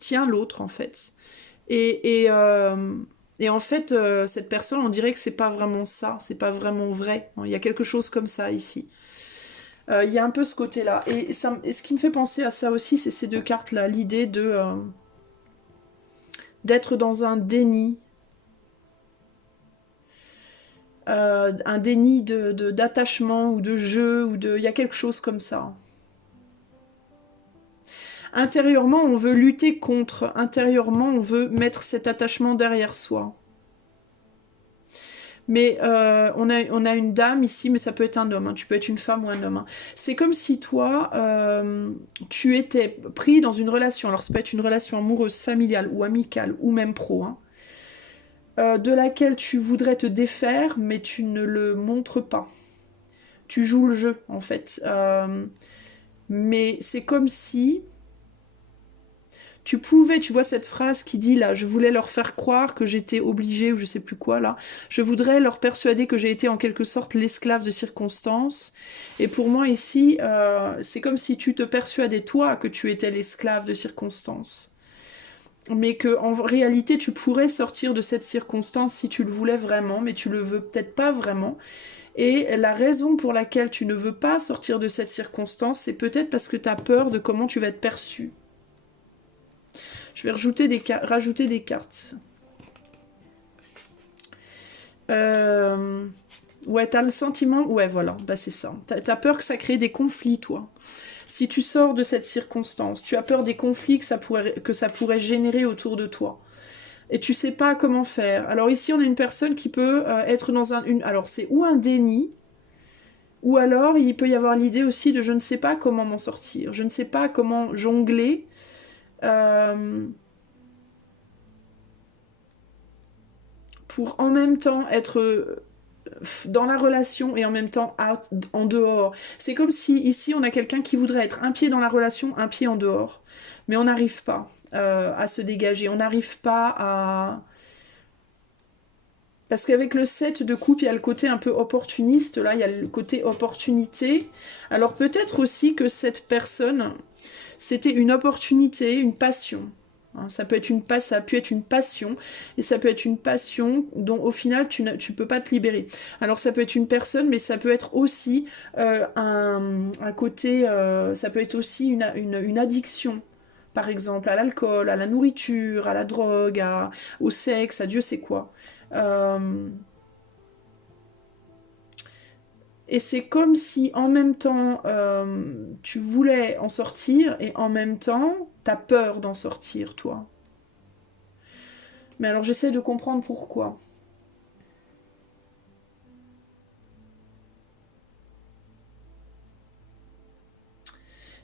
tient l'autre, en fait. Et en fait, cette personne, on dirait que c'est pas vraiment ça, c'est pas vraiment vrai. Il y a quelque chose comme ça, ici. Il y a un peu ce côté-là. Et ce qui me fait penser à ça aussi, c'est ces deux cartes-là. L'idée d'être dans un déni. Un déni d'attachement ou de jeu, il y a quelque chose comme ça. Intérieurement, on veut lutter contre. Intérieurement, on veut mettre cet attachement derrière soi. Mais on a une dame ici, mais ça peut être un homme. Hein. Tu peux être une femme ou un homme. Hein. C'est comme si toi, tu étais pris dans une relation. Alors, ça peut être une relation amoureuse, familiale ou amicale, ou même pro. Hein. De laquelle tu voudrais te défaire, mais tu ne le montres pas. Tu joues le jeu, en fait. Mais c'est comme si tu pouvais, tu vois cette phrase qui dit là, je voulais leur faire croire que j'étais obligée, ou je sais plus quoi là, je voudrais leur persuader que j'ai été en quelque sorte l'esclave de circonstances. Et pour moi ici, c'est comme si tu te persuadais toi que tu étais l'esclave de circonstances. Mais qu'en réalité, tu pourrais sortir de cette circonstance si tu le voulais vraiment, mais tu le veux peut-être pas vraiment. Et la raison pour laquelle tu ne veux pas sortir de cette circonstance, c'est peut-être parce que tu as peur de comment tu vas être perçu. Je vais rajouter des cartes. Ouais, t'as le sentiment... Ouais, voilà, bah c'est ça. T'as peur que ça crée des conflits, toi. Si tu sors de cette circonstance, tu as peur des conflits que ça pourrait générer autour de toi. et tu sais pas comment faire. Alors ici, on a une personne qui peut être dans alors c'est ou un déni, ou alors il peut y avoir l'idée aussi de je ne sais pas comment m'en sortir, je ne sais pas comment jongler. Pour en même temps être dans la relation et en même temps en dehors. C'est comme si ici on a quelqu'un qui voudrait être un pied dans la relation, un pied en dehors. Mais on n'arrive pas à se dégager, on n'arrive pas à... Parce qu'avec le 7 de coupe, il y a le côté un peu opportuniste, là, il y a le côté opportunité. Alors peut-être aussi que cette personne, c'était une opportunité, une passion. Ça peut être ça a pu être une passion, et ça peut être une passion dont au final tu ne peux pas te libérer. Alors ça peut être une personne, mais ça peut être aussi un côté, ça peut être aussi une addiction, par exemple à l'alcool, à la nourriture, à la drogue, au sexe, à Dieu sait quoi. Et c'est comme si en même temps tu voulais en sortir et en même temps t'as peur d'en sortir toi. Mais alors j'essaie de comprendre pourquoi.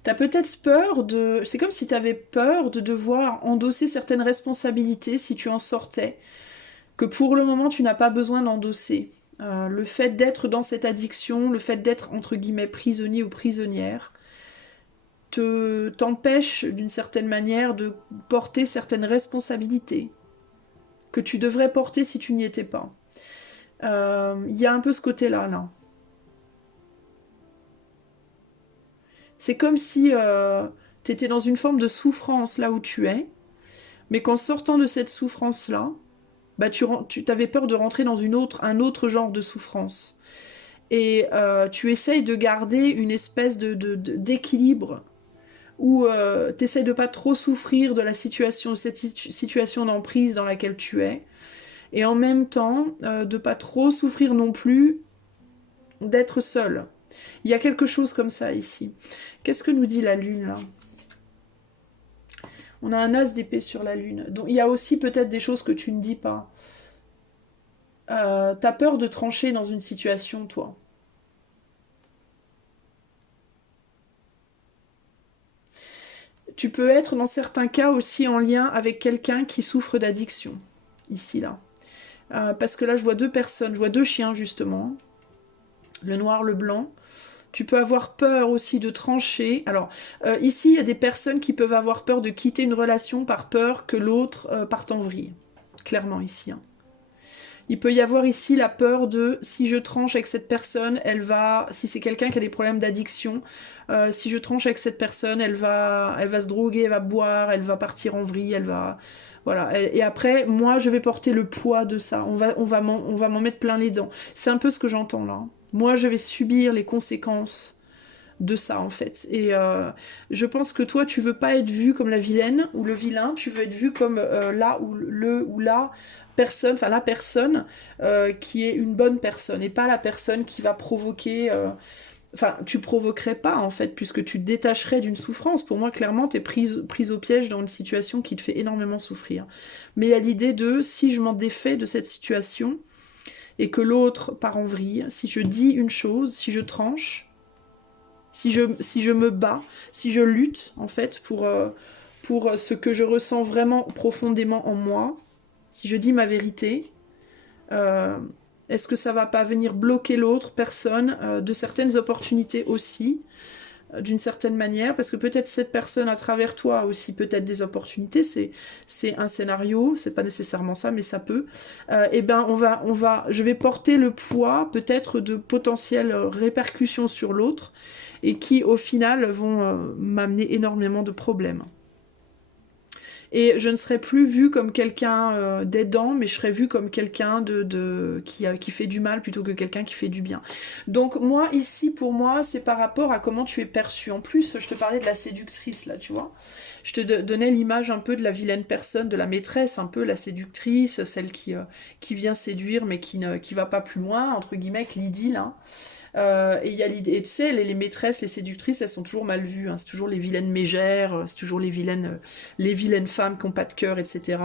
T'as peut-être peur de... C'est comme si t'avais peur de devoir endosser certaines responsabilités si tu en sortais, que pour le moment tu n'as pas besoin d'endosser. Le fait d'être dans cette addiction, le fait d'être entre guillemets prisonnier ou prisonnière, t'empêche d'une certaine manière de porter certaines responsabilités que tu devrais porter si tu n'y étais pas. Il y a un peu ce côté-là, là. C'est comme si tu étais dans une forme de souffrance là où tu es, mais qu'en sortant de cette souffrance-là, bah, tu avais peur de rentrer dans un autre genre de souffrance. Et tu essayes de garder une espèce d'équilibre où tu essayes de pas trop souffrir de la situation, cette situation d'emprise dans laquelle tu es, et en même temps de pas trop souffrir non plus d'être seul. Il y a quelque chose comme ça ici. Qu'est-ce que nous dit la lune là? On a un as d'épée sur la lune. Donc il y a aussi peut-être des choses que tu ne dis pas. T'as peur de trancher dans une situation, toi. Tu peux être dans certains cas aussi en lien avec quelqu'un qui souffre d'addiction. Ici, là. Parce que là, je vois deux personnes. Je vois deux chiens, justement. Le noir, le blanc. Tu peux avoir peur aussi de trancher. Alors, ici, il y a des personnes qui peuvent avoir peur de quitter une relation par peur que l'autre parte en vrille. Clairement, ici. Hein. Il peut y avoir ici la peur de si je tranche avec cette personne, elle va, si c'est quelqu'un qui a des problèmes d'addiction, si je tranche avec cette personne, elle va se droguer, elle va boire, elle va partir en vrille, elle va, voilà. Et après, moi, je vais porter le poids de ça. On va m'en mettre plein les dents. C'est un peu ce que j'entends là. Moi, je vais subir les conséquences de ça en fait. Et je pense que toi, tu veux pas être vu comme la vilaine ou le vilain, tu veux être vu comme là ou le ou la personne, enfin la personne qui est une bonne personne et pas la personne qui va provoquer. Enfin, tu provoquerais pas en fait, puisque tu te détacherais d'une souffrance. Pour moi, clairement, tu es prise au piège dans une situation qui te fait énormément souffrir. Mais il y a l'idée de si je m'en défais de cette situation et que l'autre part en vrille, si je dis une chose, si je tranche, si je me bats, si je lutte en fait pour ce que je ressens vraiment profondément en moi, si je dis ma vérité, est-ce que ça va pas venir bloquer l'autre personne de certaines opportunités aussi, d'une certaine manière, parce que peut-être cette personne à travers toi a aussi peut-être des opportunités, c'est un scénario, c'est pas nécessairement ça, mais ça peut. Et ben je vais porter le poids peut-être de potentielles répercussions sur l'autre et qui au final vont m'amener énormément de problèmes. Et je ne serai plus vue comme quelqu'un d'aidant, mais je serai vue comme quelqu'un qui fait du mal plutôt que quelqu'un qui fait du bien. Donc moi, ici, pour moi, c'est par rapport à comment tu es perçue. En plus, je te parlais de la séductrice, là, tu vois. Je te donnais l'image un peu de la vilaine personne, de la maîtresse, un peu la séductrice, celle qui vient séduire, mais qui va pas plus loin, entre guillemets, avec l'idylle, hein. Et il y a l'idée, et tu sais, les maîtresses, les séductrices, elles sont toujours mal vues, hein. C'est toujours les vilaines mégères, c'est toujours les vilaines femmes qui n'ont pas de cœur, etc.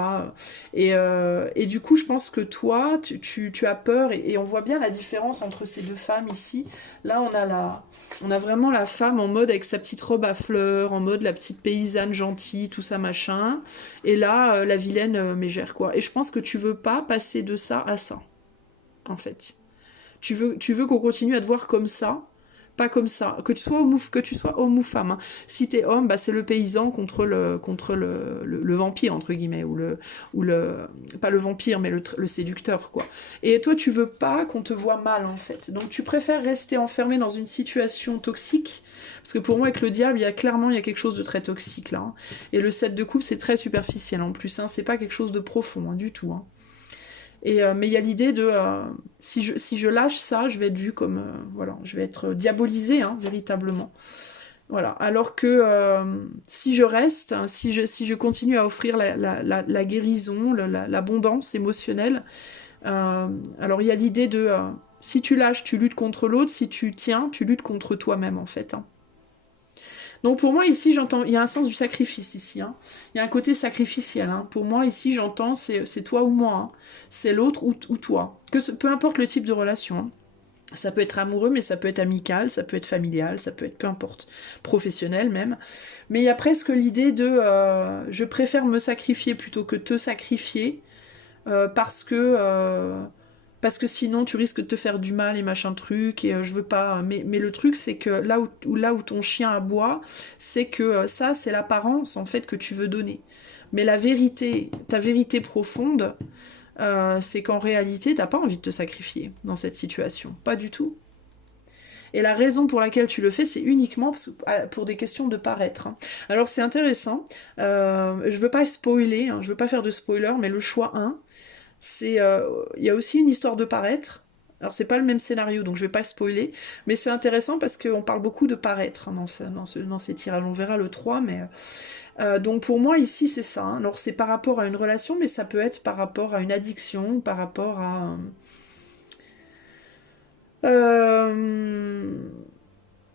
Et du coup, je pense que toi, tu as peur, et on voit bien la différence entre ces deux femmes ici. Là, on a vraiment la femme en mode avec sa petite robe à fleurs, en mode la petite paysanne gentille, tout ça machin. Et là, la vilaine mégère, quoi. Et je pense que tu veux pas passer de ça à ça, en fait. Tu veux qu'on continue à te voir comme ça, pas comme ça. Que tu sois homme ou femme, hein. Si t'es homme, bah, c'est le paysan contre le vampire, entre guillemets, pas le vampire, mais le séducteur, quoi. Et toi, tu veux pas qu'on te voit mal, en fait. Donc tu préfères rester enfermé dans une situation toxique, parce que pour moi, avec le diable, il y a quelque chose de très toxique, là, hein. Et le 7 de coupe, c'est très superficiel, en plus, hein. C'est pas quelque chose de profond, hein, du tout, hein. Mais il y a l'idée de si je lâche ça, je vais être vue comme voilà, je vais être diabolisée, hein, véritablement. Voilà. Alors que si je reste, hein, si je continue à offrir la guérison, l'abondance émotionnelle, alors il y a l'idée de si tu lâches, tu luttes contre l'autre, si tu tiens, tu luttes contre toi-même, en fait, hein. Donc pour moi ici j'entends, il y a un sens du sacrifice ici, hein. Il y a un côté sacrificiel, hein. Pour moi ici j'entends c'est toi ou moi, hein. C'est l'autre ou toi. Peu importe le type de relation, hein. Ça peut être amoureux, mais ça peut être amical, ça peut être familial, ça peut être peu importe, professionnel même. Mais il y a presque l'idée de je préfère me sacrifier plutôt que te sacrifier parce que sinon tu risques de te faire du mal et machin truc et je veux pas. Mais le truc c'est que là où ton chien aboie, c'est que ça c'est l'apparence en fait que tu veux donner. Mais la vérité, ta vérité profonde, c'est qu'en réalité t'as pas envie de te sacrifier dans cette situation, pas du tout. Et la raison pour laquelle tu le fais, c'est uniquement pour des questions de paraître, hein. Alors c'est intéressant, je veux pas spoiler, hein, je veux pas faire de spoiler, mais le choix 1, il y a aussi une histoire de paraître. Alors c'est pas le même scénario, donc je vais pas le spoiler, mais c'est intéressant parce qu'on parle beaucoup de paraître, hein, dans ces tirages. On verra le 3, mais donc pour moi ici c'est ça, hein. Alors c'est par rapport à une relation, mais ça peut être par rapport à une addiction, par rapport à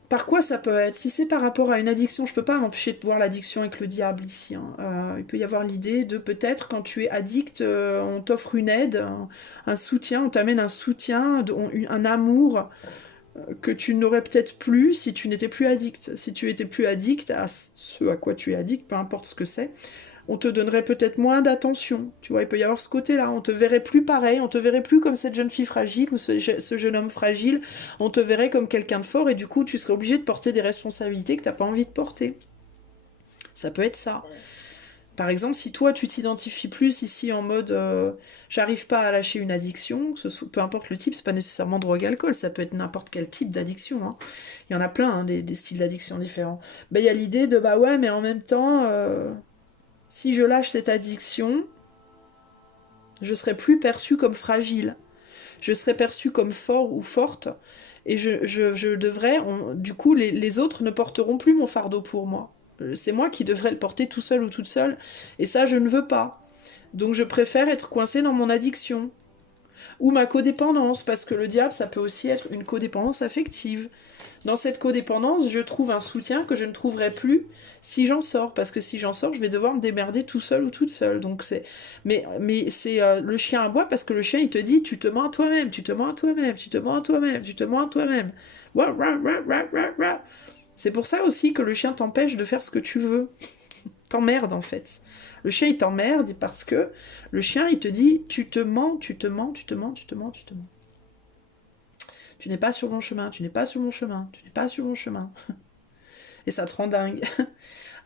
par quoi ça peut être? Si c'est par rapport à une addiction, je peux pas m'empêcher de voir l'addiction avec le diable ici, hein. Il peut y avoir l'idée de peut-être quand tu es addict, on t'offre une aide, un soutien, on t'amène un soutien, un amour que tu n'aurais peut-être plus si tu n'étais plus addict. Si tu étais plus addict à ce à quoi tu es addict, peu importe ce que c'est, on te donnerait peut-être moins d'attention. Tu vois, il peut y avoir ce côté-là. On te verrait plus pareil, on te verrait plus comme cette jeune fille fragile ou ce jeune homme fragile. On te verrait comme quelqu'un de fort et du coup, tu serais obligé de porter des responsabilités que tu n'as pas envie de porter. Ça peut être ça. Par exemple, si toi, tu t'identifies plus ici en mode j'arrive pas à lâcher une addiction, peu importe le type, c'est pas nécessairement drogue-alcool, ça peut être n'importe quel type d'addiction, hein. Il y en a plein, hein, des styles d'addiction différents. Ben, il y a l'idée de bah ouais, mais en même temps... si je lâche cette addiction, je serai plus perçue comme fragile. Je serai perçue comme fort ou forte. Et je devrais... du coup, les autres ne porteront plus mon fardeau pour moi. C'est moi qui devrais le porter tout seul ou toute seule. Et ça, je ne veux pas. Donc je préfère être coincée dans mon addiction. Ou ma codépendance, parce que le diable, ça peut aussi être une codépendance affective. Dans cette codépendance, je trouve un soutien que je ne trouverai plus si j'en sors, parce que si j'en sors, je vais devoir me démerder tout seul ou toute seule. Donc mais c'est le chien aboie parce que le chien il te dit, tu te mens à toi-même, tu te mens à toi-même, tu te mens à toi-même, tu te mens à toi-même. C'est pour ça aussi que le chien t'empêche de faire ce que tu veux. T'emmerde en fait. Le chien il t'emmerde parce que le chien il te dit, tu te mens, tu te mens, tu te mens, tu te mens, tu te mens. Tu n'es pas sur mon chemin, tu n'es pas sur mon chemin, tu n'es pas sur mon chemin. Et ça te rend dingue.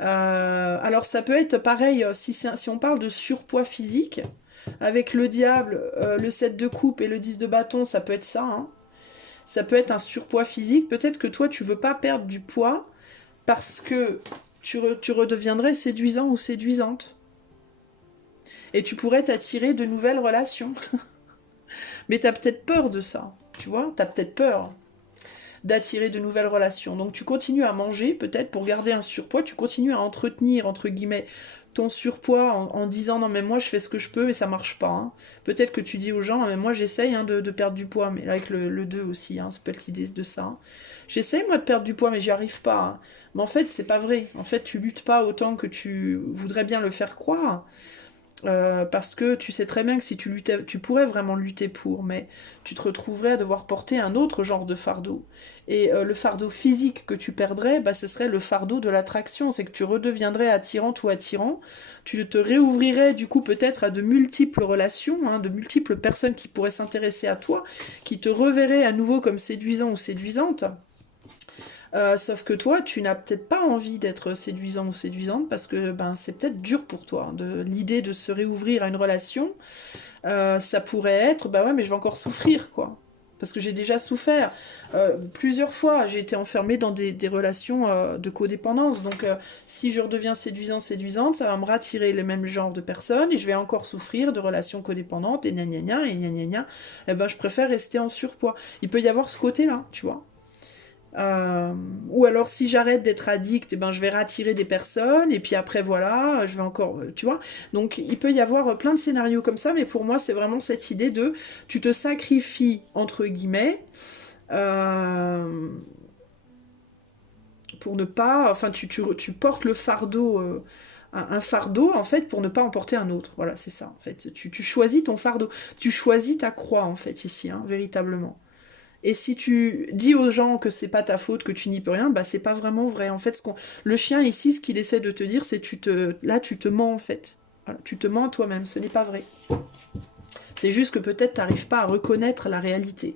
Alors ça peut être pareil, si on parle de surpoids physique, avec le diable, le 7 de coupe et le 10 de bâton, ça peut être ça, hein. Ça peut être un surpoids physique. Peut-être que toi, tu veux pas perdre du poids parce que tu redeviendrais séduisant ou séduisante. Et tu pourrais t'attirer de nouvelles relations. Mais tu as peut-être peur de ça. Tu vois, t'as peut-être peur d'attirer de nouvelles relations. Donc tu continues à manger, peut-être pour garder un surpoids, tu continues à entretenir, entre guillemets, ton surpoids en disant non mais moi je fais ce que je peux et ça marche pas. Hein. Peut-être que tu dis aux gens mais moi j'essaye hein, de perdre du poids, mais avec le 2 aussi, hein, ça peut être l'idée de ça. Hein. J'essaye moi de perdre du poids mais j'y arrive pas. Hein. Mais en fait c'est pas vrai. En fait tu luttes pas autant que tu voudrais bien le faire croire. Parce que tu sais très bien que si tu luttais, tu pourrais vraiment lutter pour, mais tu te retrouverais à devoir porter un autre genre de fardeau. Et le fardeau physique que tu perdrais, bah, ce serait le fardeau de l'attraction, c'est que tu redeviendrais attirante ou attirant, tu te réouvrirais du coup peut-être à de multiples relations, hein, de multiples personnes qui pourraient s'intéresser à toi, qui te reverraient à nouveau comme séduisant ou séduisante. Sauf que toi, tu n'as peut-être pas envie d'être séduisant ou séduisante parce que ben, c'est peut-être dur pour toi. L'idée de se réouvrir à une relation, ça pourrait être, bah ouais, mais je vais encore souffrir, quoi. Parce que j'ai déjà souffert. Plusieurs fois, j'ai été enfermée dans des relations de codépendance. Donc, si je redeviens séduisante, ça va me rattirer le même genre de personnes et je vais encore souffrir de relations codépendantes et gna gna gna et gna gna gna. Eh ben, je préfère rester en surpoids. Il peut y avoir ce côté-là, tu vois. Ou alors si j'arrête d'être addict, eh ben, je vais rattirer des personnes et puis après voilà, je vais encore, tu vois. Donc il peut y avoir plein de scénarios comme ça, mais pour moi c'est vraiment cette idée de tu te sacrifies entre guillemets pour ne pas, enfin tu portes le fardeau, un fardeau en fait pour ne pas emporter un autre. Voilà, c'est ça en fait. Tu choisis ton fardeau, tu choisis ta croix en fait ici, hein, véritablement. Et si tu dis aux gens que c'est pas ta faute, que tu n'y peux rien, bah c'est pas vraiment vrai. En fait, le chien ici, ce qu'il essaie de te dire, c'est là tu te mens en fait. Voilà, tu te mens à toi-même, ce n'est pas vrai. C'est juste que peut-être tu n'arrives pas à reconnaître la réalité.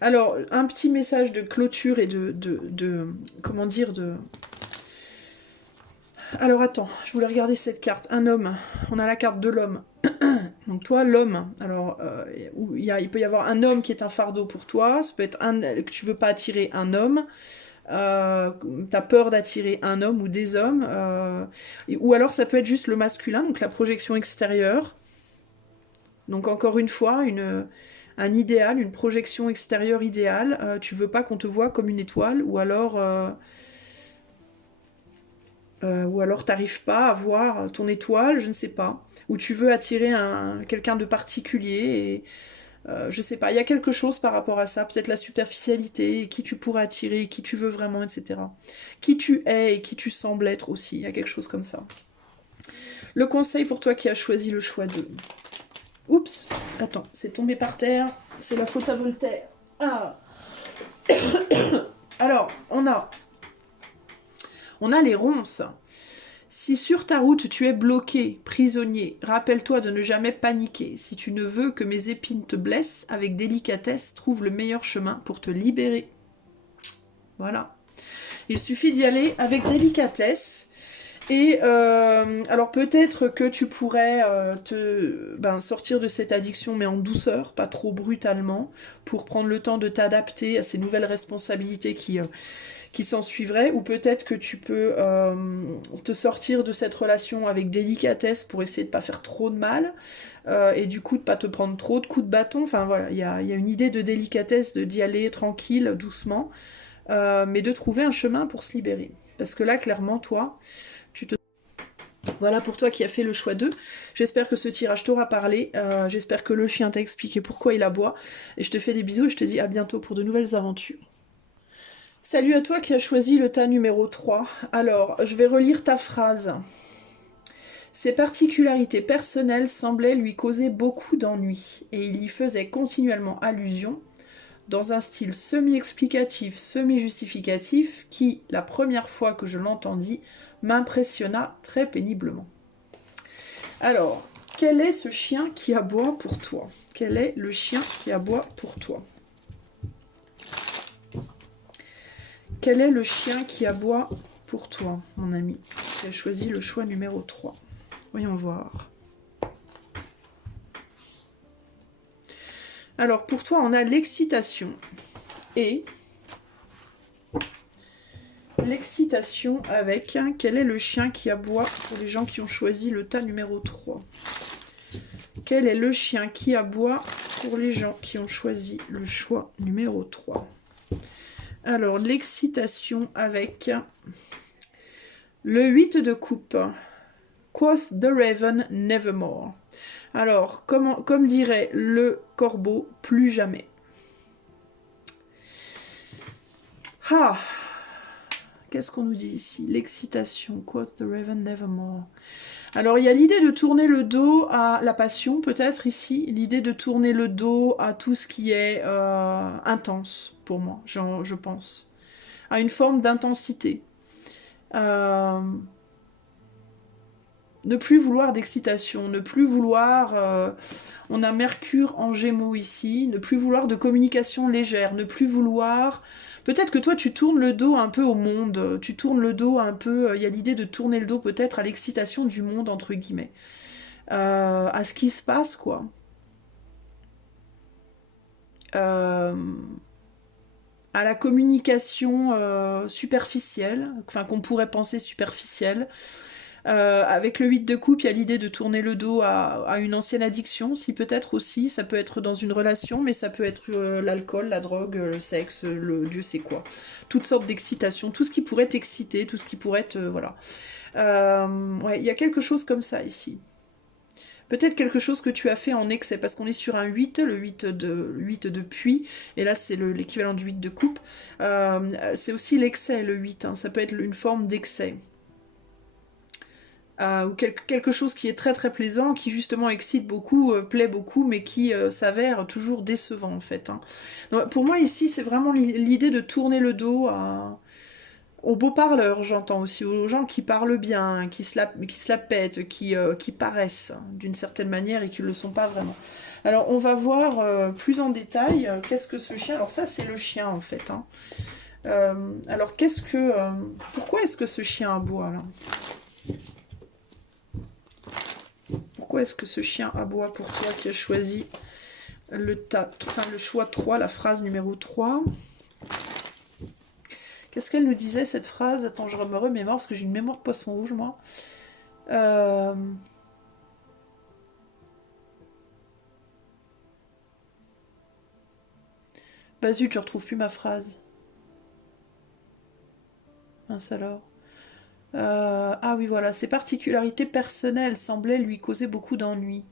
Alors, un petit message de clôture et comment dire, Alors attends, je voulais regarder cette carte. Un homme, on a la carte de l'homme. Donc toi, l'homme, alors il peut y avoir un homme qui est un fardeau pour toi, ça peut être que tu veux pas attirer un homme, t'as peur d'attirer un homme ou des hommes, ou alors ça peut être juste le masculin, donc la projection extérieure. Donc encore une fois, un idéal, une projection extérieure idéale, tu veux pas qu'on te voie comme une étoile, ou alors t'arrives pas à voir ton étoile, je ne sais pas. Ou tu veux attirer quelqu'un de particulier, et je sais pas, il y a quelque chose par rapport à ça, peut-être la superficialité, qui tu pourrais attirer, qui tu veux vraiment, etc. Qui tu es et qui tu sembles être aussi, il y a quelque chose comme ça. Le conseil pour toi qui as choisi le choix 2. Oups, attends, c'est tombé par terre, c'est la faute à Voltaire. Ah. Alors, on a les ronces. Si sur ta route tu es bloqué, prisonnier, rappelle-toi de ne jamais paniquer. Si tu ne veux que mes épines te blessent, avec délicatesse, trouve le meilleur chemin pour te libérer. Voilà. Il suffit d'y aller avec délicatesse. Et alors peut-être que tu pourrais sortir de cette addiction, mais en douceur, pas trop brutalement, pour prendre le temps de t'adapter à ces nouvelles responsabilités qui s'en suivraient, ou peut-être que tu peux te sortir de cette relation avec délicatesse pour essayer de ne pas faire trop de mal, et du coup de ne pas te prendre trop de coups de bâton. Enfin voilà, il y a une idée de délicatesse, d'y aller tranquille, doucement, mais de trouver un chemin pour se libérer. Parce que là, clairement, toi, Voilà pour toi qui as fait le choix 2. J'espère que ce tirage t'aura parlé. J'espère que le chien t'a expliqué pourquoi il aboie. Et je te fais des bisous et je te dis à bientôt pour de nouvelles aventures. Salut à toi qui as choisi le tas numéro 3. Alors, je vais relire ta phrase. Ses particularités personnelles semblaient lui causer beaucoup d'ennuis, et il y faisait continuellement allusion, dans un style semi-explicatif, semi-justificatif, qui, la première fois que je l'entendis, m'impressionna très péniblement. Alors, quel est ce chien qui aboie pour toi? Quel est le chien qui aboie pour toi? Quel est le chien qui aboie pour toi, mon ami? Tu as choisi le choix numéro 3. Voyons voir. Alors, pour toi, on a l'excitation. Et l'excitation avec quel est le chien qui aboie pour les gens qui ont choisi le tas numéro 3. Quel est le chien qui aboie pour les gens qui ont choisi le choix numéro 3? Alors, l'excitation avec le 8 de coupe, Quoth the raven nevermore. Alors, comme dirait le corbeau, plus jamais. Ah, qu'est-ce qu'on nous dit ici? L'excitation, quoth the raven nevermore. Alors, il y a l'idée de tourner le dos à la passion, peut-être ici. L'idée de tourner le dos à tout ce qui est intense, pour moi, je pense. À une forme d'intensité. Ne plus vouloir d'excitation, ne plus vouloir... on a Mercure en Gémeaux ici, ne plus vouloir de communication légère, ne plus vouloir... Peut-être que toi tu tournes le dos un peu au monde, tu tournes le dos un peu... Il y a l'idée de tourner le dos peut-être à l'excitation du monde, entre guillemets. À ce qui se passe, quoi. À la communication superficielle, enfin qu'on pourrait penser superficielle. Avec le 8 de coupe, il y a l'idée de tourner le dos à une ancienne addiction, si peut-être aussi, ça peut être dans une relation, mais ça peut être l'alcool, la drogue, le sexe, le Dieu sait quoi. Toutes sortes d'excitations, tout ce qui pourrait t'exciter, tout ce qui pourrait te... voilà. Ouais, il y a quelque chose comme ça ici. Peut-être quelque chose que tu as fait en excès, parce qu'on est sur un 8, le 8 de puits, et là c'est l'équivalent du 8 de coupe. C'est aussi l'excès, le 8, hein, ça peut être une forme d'excès. Ou quelque chose qui est très très plaisant, qui justement excite beaucoup, plaît beaucoup, mais qui s'avère toujours décevant en fait. Hein. Donc, pour moi ici, c'est vraiment l'idée de tourner le dos aux beaux parleurs, j'entends aussi, aux gens qui parlent bien, qui se la pètent, qui paraissent d'une certaine manière et qui ne le sont pas vraiment. Alors on va voir plus en détail qu'est-ce que ce chien... Alors ça c'est le chien en fait. Hein. Alors pourquoi est-ce que ce chien aboie là ? Pourquoi est-ce que ce chien aboie pour toi qui as choisi le choix 3, la phrase numéro 3 ? Qu'est-ce qu'elle nous disait cette phrase ? Attends, je me remémore parce que j'ai une mémoire de poisson rouge moi. Bah zut, je retrouve plus ma phrase. Mince alors. Ah oui, voilà, ses particularités personnelles semblaient lui causer beaucoup d'ennuis.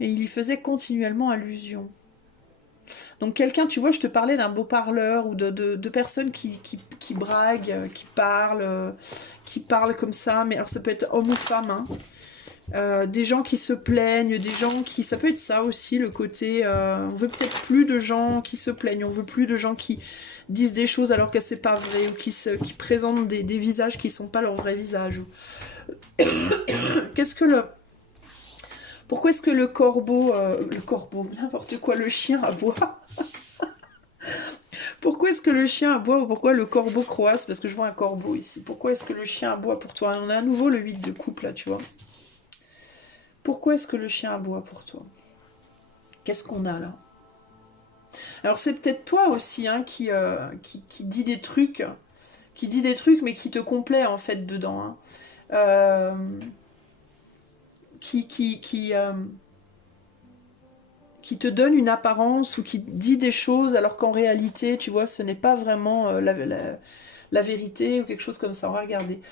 Et il y faisait continuellement allusion. Donc quelqu'un, tu vois, je te parlais d'un beau parleur ou de personnes qui braguent, qui parlent comme ça, mais alors ça peut être homme ou femme, hein. Des gens qui se plaignent, des gens qui... Ça peut être ça aussi, le côté... on veut peut-être plus de gens qui se plaignent, on veut plus de gens qui disent des choses alors que c'est pas vrai, ou qui présentent des visages qui sont pas leur vrai visage. Qu'est-ce que le... Pourquoi est-ce que le corbeau, n'importe quoi, le chien aboie? Pourquoi est-ce que le chien aboie ou pourquoi le corbeau croasse? Parce que je vois un corbeau ici. Pourquoi est-ce que le chien aboie pour toi? On a à nouveau le 8 de coupe là, tu vois. Pourquoi est-ce que le chien aboie pour toi? Qu'est-ce qu'on a là? Alors c'est peut-être toi aussi hein, qui dit des trucs, mais qui te complaît en fait dedans. Hein. Qui te donne une apparence ou qui dit des choses alors qu'en réalité, tu vois, ce n'est pas vraiment la vérité ou quelque chose comme ça. On va regarder.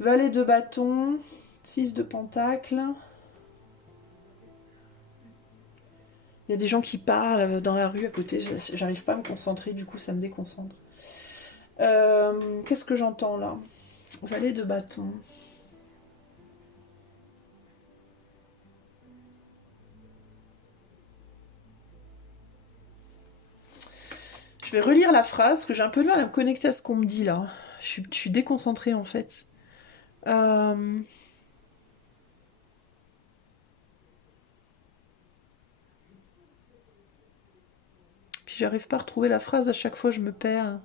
Valet de bâton, 6 de pentacle. Il y a des gens qui parlent dans la rue à côté, j'arrive pas à me concentrer, du coup ça me déconcentre. Qu'est-ce que j'entends là? Valet de bâton. Je vais relire la phrase, parce que j'ai un peu de mal à me connecter à ce qu'on me dit là. Je suis déconcentrée en fait. Puis j'arrive pas à retrouver la phrase, à chaque fois je me perds.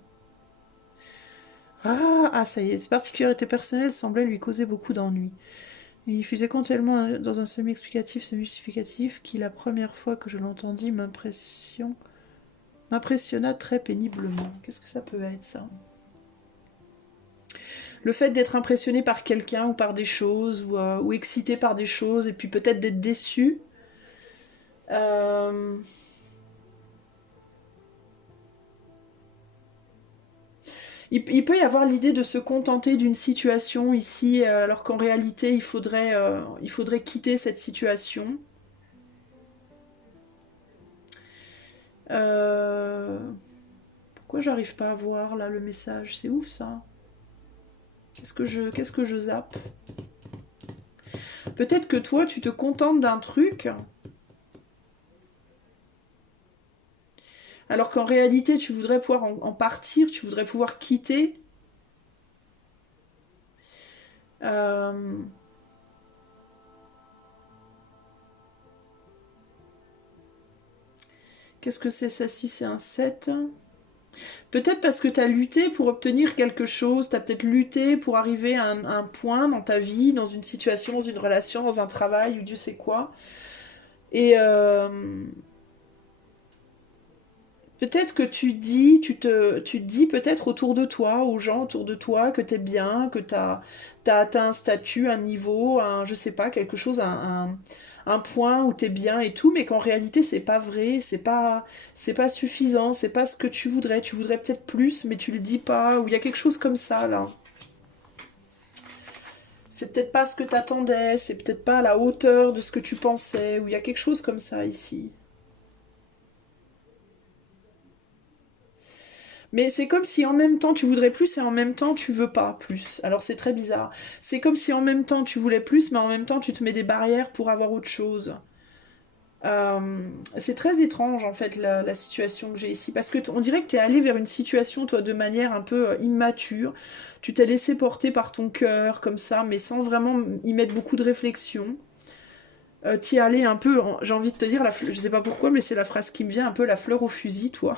Ah, ça y est, ses particularités personnelles semblaient lui causer beaucoup d'ennuis. Il faisait tellement dans un semi-explicatif, semi-justificatif, qui la première fois que je l'entendis m'impressionna très péniblement. Qu'est-ce que ça peut être ça? Le fait d'être impressionné par quelqu'un ou par des choses, ou excité par des choses, et puis peut-être d'être déçu. il peut y avoir l'idée de se contenter d'une situation ici, alors qu'en réalité, il faudrait quitter cette situation. Pourquoi j'arrive pas à voir là le message? C'est ouf ça. Qu'est-ce que je zappe? Peut-être que toi, tu te contentes d'un truc, alors qu'en réalité, tu voudrais pouvoir en partir, tu voudrais pouvoir quitter. Euh, Qu'est-ce que c'est ça? Si c'est un 7. Peut-être parce que tu as lutté pour obtenir quelque chose, tu as peut-être lutté pour arriver à un point dans ta vie, dans une situation, dans une relation, dans un travail, ou Dieu sait quoi. Et peut-être que tu te dis peut-être autour de toi, aux gens autour de toi, que t'es bien, que t'as atteint un statut, un niveau, je sais pas, quelque chose, un point où t'es bien et tout, mais qu'en réalité c'est pas vrai, c'est pas suffisant, c'est pas ce que tu voudrais peut-être plus, mais tu le dis pas, ou il y a quelque chose comme ça là. C'est peut-être pas ce que t'attendais, c'est peut-être pas à la hauteur de ce que tu pensais, ou il y a quelque chose comme ça ici. Mais c'est comme si en même temps tu voudrais plus et en même temps tu veux pas plus. Alors c'est très bizarre. C'est comme si en même temps tu voulais plus, mais en même temps tu te mets des barrières pour avoir autre chose. C'est très étrange en fait la situation que j'ai ici. Parce que on dirait que tu es allé vers une situation, toi, de manière un peu immature. Tu t'es laissé porter par ton cœur, comme ça, mais sans vraiment y mettre beaucoup de réflexion. T'y es allé un peu, j'ai envie de te dire, je sais pas pourquoi, mais c'est la phrase qui me vient un peu la fleur au fusil, toi.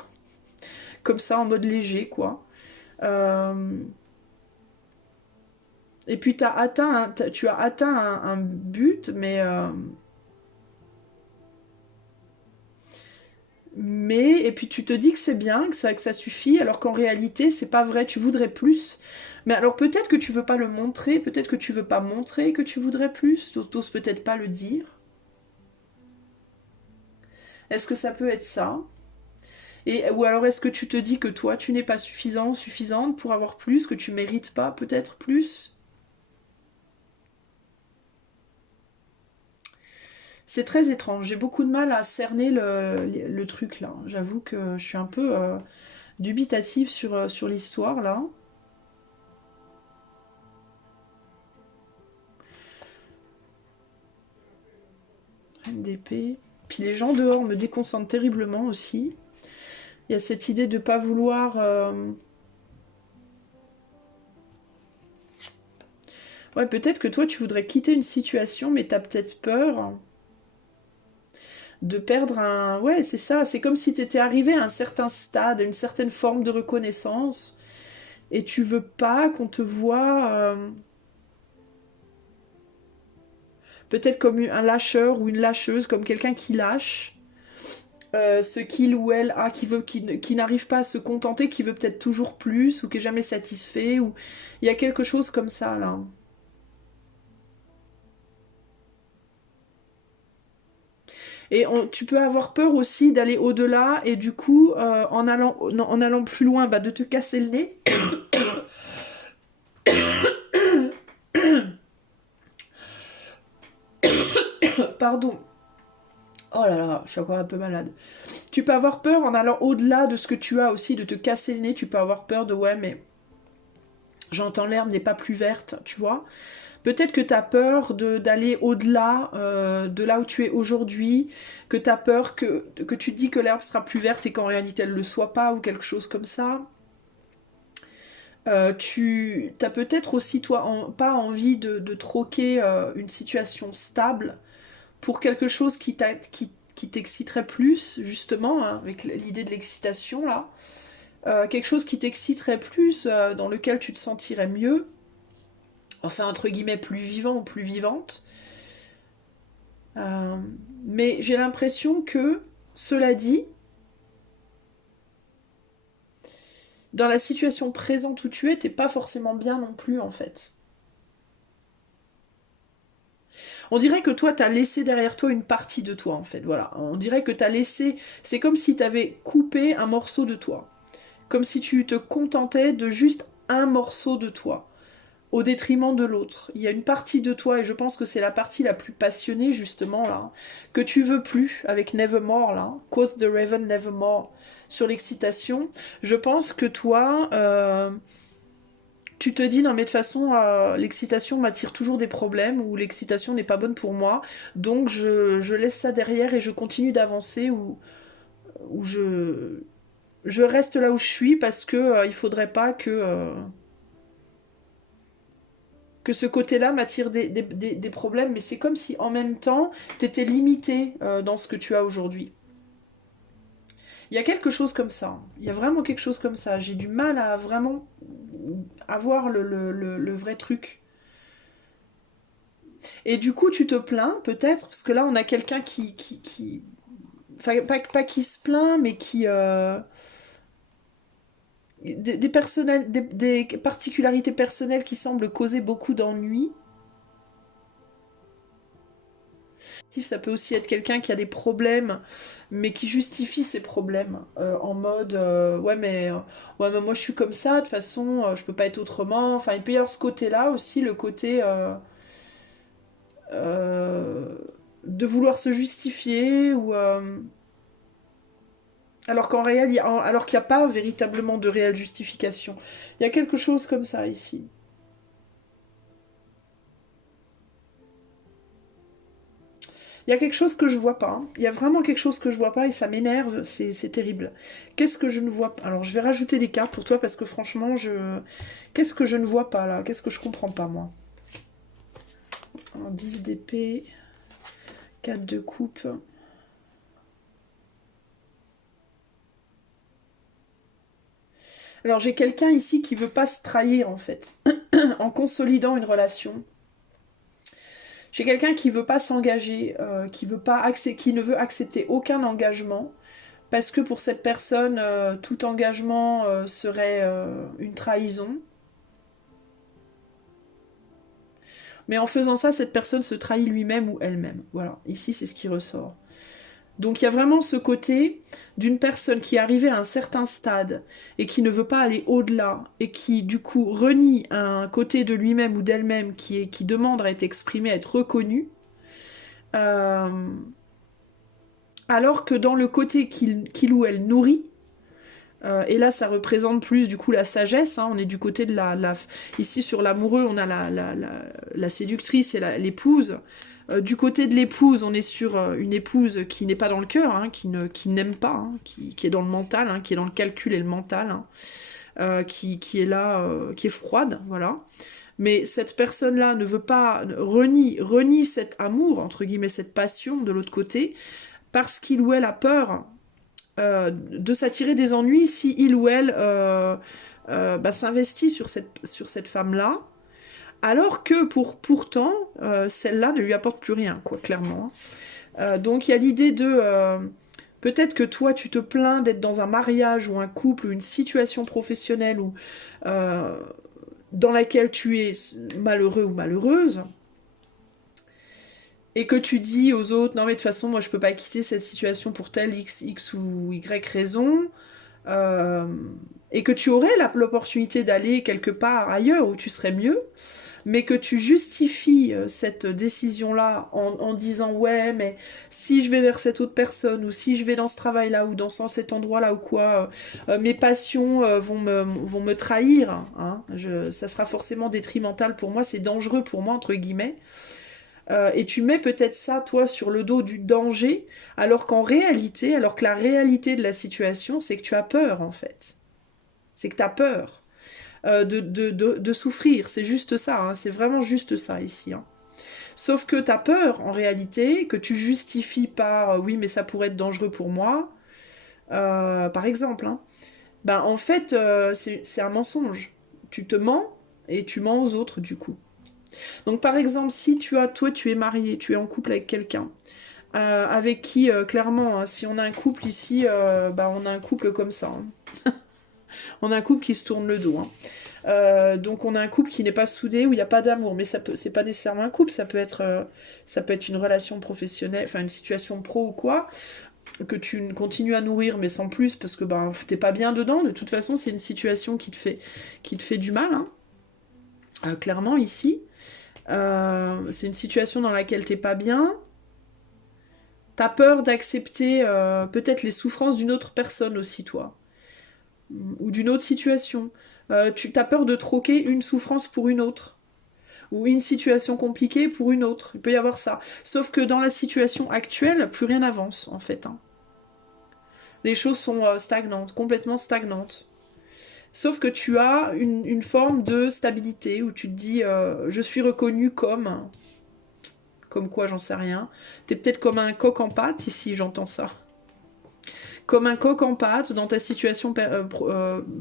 Comme ça, en mode léger, quoi. Euh, Et puis tu as atteint un but, mais et puis tu te dis que c'est bien, que ça suffit, alors qu'en réalité c'est pas vrai. Tu voudrais plus. Mais alors peut-être que tu veux pas le montrer, peut-être que tu veux pas montrer que tu voudrais plus. T'oses peut-être pas le dire. Est-ce que ça peut être ça? Ou alors est-ce que tu te dis que toi tu n'es pas suffisante pour avoir plus, que tu mérites pas peut-être plus? C'est très étrange. J'ai beaucoup de mal à cerner le truc là. J'avoue que je suis un peu dubitative sur l'histoire là. Reine d'épée. Puis les gens dehors me déconcentrent terriblement aussi. Il y a cette idée de pas vouloir. Ouais, peut-être que toi tu voudrais quitter une situation, mais t'as peut-être peur de perdre un. Ouais, c'est ça. C'est comme si t'étais arrivé à un certain stade, à une certaine forme de reconnaissance, et tu veux pas qu'on te voie. Peut-être comme un lâcheur ou une lâcheuse, comme quelqu'un qui lâche ce qu'il ou elle a, qui n'arrive pas à se contenter, qui veut peut-être toujours plus, ou qui est jamais satisfait, ou il y a quelque chose comme ça là. Et tu peux avoir peur aussi d'aller au-delà et du coup, en allant plus loin, bah, de te casser le nez. Pardon. Oh là là, je suis encore un peu malade. Tu peux avoir peur en allant au-delà de ce que tu as aussi, de te casser le nez. Tu peux avoir peur de ouais, mais j'entends l'herbe n'est pas plus verte, tu vois. Peut-être que tu as peur d'aller au-delà de là où tu es aujourd'hui, que tu as peur que tu te dis que l'herbe sera plus verte et qu'en réalité elle ne le soit pas, ou quelque chose comme ça. Tu as peut-être aussi, toi, pas envie de troquer une situation stable pour quelque chose qui t'exciterait plus, justement, hein, avec l'idée de l'excitation, là. Quelque chose qui t'exciterait plus, dans lequel tu te sentirais mieux. Enfin, entre guillemets, plus vivant ou plus vivante. Euh, mais j'ai l'impression que, cela dit, dans la situation présente où tu es, t'es pas forcément bien non plus, en fait. On dirait que toi, t'as laissé derrière toi une partie de toi, en fait. Voilà. On dirait que t'as laissé. C'est comme si t'avais coupé un morceau de toi. comme si tu te contentais de juste un morceau de toi, au détriment de l'autre. Il y a une partie de toi, et je pense que c'est la partie la plus passionnée, justement, là, que tu veux plus, avec Nevermore, là, Cause the Raven Nevermore, sur l'excitation. Je pense que toi, tu te dis, non mais de toute façon, l'excitation m'attire toujours des problèmes, ou l'excitation n'est pas bonne pour moi, donc je laisse ça derrière et je continue d'avancer, ou je reste là où je suis, parce que il faudrait pas que ce côté-là m'attire des problèmes, mais c'est comme si en même temps, tu étais limité dans ce que tu as aujourd'hui. Il y a quelque chose comme ça. Il y a vraiment quelque chose comme ça. J'ai du mal à vraiment avoir le vrai truc. Et du coup, tu te plains, peut-être, parce que là, on a quelqu'un qui... Enfin, pas qui se plaint, mais qui... des particularités personnelles qui semblent causer beaucoup d'ennuis. Ça peut aussi être quelqu'un qui a des problèmes, mais qui justifie ses problèmes en mode ouais, mais moi je suis comme ça, de toute façon je peux pas être autrement. Enfin, il peut y avoir ce côté-là aussi, le côté euh, de vouloir se justifier, ou alors qu'en réel, alors qu'il n'y a pas véritablement de réelle justification. Il y a quelque chose comme ça ici. Il y a quelque chose que je vois pas. Hein. Il y a vraiment quelque chose que je vois pas et ça m'énerve. C'est terrible. Qu'est-ce que je ne vois pas? Alors, je vais rajouter des cartes pour toi parce que franchement, qu'est-ce que je ne vois pas là? Qu'est-ce que je comprends pas, moi? Alors, 10 d'épée, 4 de coupe. Alors, j'ai quelqu'un ici qui veut pas se trahir, en fait, en consolidant une relation. J'ai quelqu'un qui veut pas s'engager, qui ne veut accepter aucun engagement, parce que pour cette personne, tout engagement serait une trahison. Mais en faisant ça, cette personne se trahit lui-même ou elle-même. Voilà, ici c'est ce qui ressort. Donc il y a vraiment ce côté d'une personne qui est arrivée à un certain stade et qui ne veut pas aller au-delà et qui du coup renie un côté de lui-même ou d'elle-même qui demande à être exprimé, à être reconnu. Euh, Alors que dans le côté qu'il ou elle nourrit, et là ça représente plus du coup la sagesse, hein, on est du côté de ici sur l'amoureux on a la séductrice et l'épouse. Du côté de l'épouse on est sur une épouse qui n'est pas dans le cœur, hein, qui n'aime pas, hein, qui est dans le mental, hein, qui est dans le calcul et le mental, hein, qui est là, qui est froide, voilà. Mais cette personne-là ne veut pas, renie cet amour, entre guillemets, cette passion de l'autre côté, parce qu'il ou elle a peur de s'attirer des ennuis si il ou elle s'investit sur cette femme-là, alors que pourtant, celle-là ne lui apporte plus rien, quoi, clairement. Donc il y a l'idée de... peut-être que toi, tu te plains d'être dans un mariage ou un couple ou une situation professionnelle dans laquelle tu es malheureux ou malheureuse, et que tu dis aux autres, non mais de toute façon, moi je peux pas quitter cette situation pour telle X ou Y raison, euh, et que tu aurais l'opportunité d'aller quelque part ailleurs où tu serais mieux, mais que tu justifies cette décision-là en disant ouais, mais si je vais vers cette autre personne, ou si je vais dans ce travail-là, ou dans cet endroit-là, ou quoi, mes passions vont me trahir, hein, ça sera forcément détrimental pour moi, c'est dangereux pour moi, entre guillemets. Et tu mets peut-être ça, toi, sur le dos du danger, alors que la réalité de la situation, c'est que tu as peur, en fait. C'est que tu as peur de souffrir. C'est juste ça, hein, c'est vraiment juste ça, ici. Hein. Sauf que tu as peur, en réalité, que tu justifies par oui, mais ça pourrait être dangereux pour moi, par exemple. Hein. Ben, en fait, c'est un mensonge. Tu te mens, et tu mens aux autres, du coup. Donc par exemple, si toi tu es marié, tu es en couple avec quelqu'un, avec qui clairement, hein, si on a un couple ici, on a un couple comme ça. Hein. On a un couple qui se tourne le dos. Hein. Donc on a un couple qui n'est pas soudé, où il n'y a pas d'amour, mais c'est pas nécessairement un couple, ça peut être une relation professionnelle, enfin une situation pro ou quoi, que tu continues à nourrir, mais sans plus, parce que ben, t'es pas bien dedans. De toute façon, c'est une situation qui te fait du mal, hein. Clairement, ici. C'est une situation dans laquelle t'es pas bien. T'as peur d'accepter peut-être les souffrances d'une autre personne aussi, toi. Ou d'une autre situation. Tu as peur de troquer une souffrance pour une autre. Ou une situation compliquée pour une autre. Il peut y avoir ça. Sauf que dans la situation actuelle, plus rien n'avance, en fait, hein. Les choses sont stagnantes, complètement stagnantes. Sauf que tu as une forme de stabilité où tu te dis je suis reconnue comme quoi, j'en sais rien. T'es peut-être comme un coq en pâte ici, j'entends ça. Comme un coq en pâte dans ta situation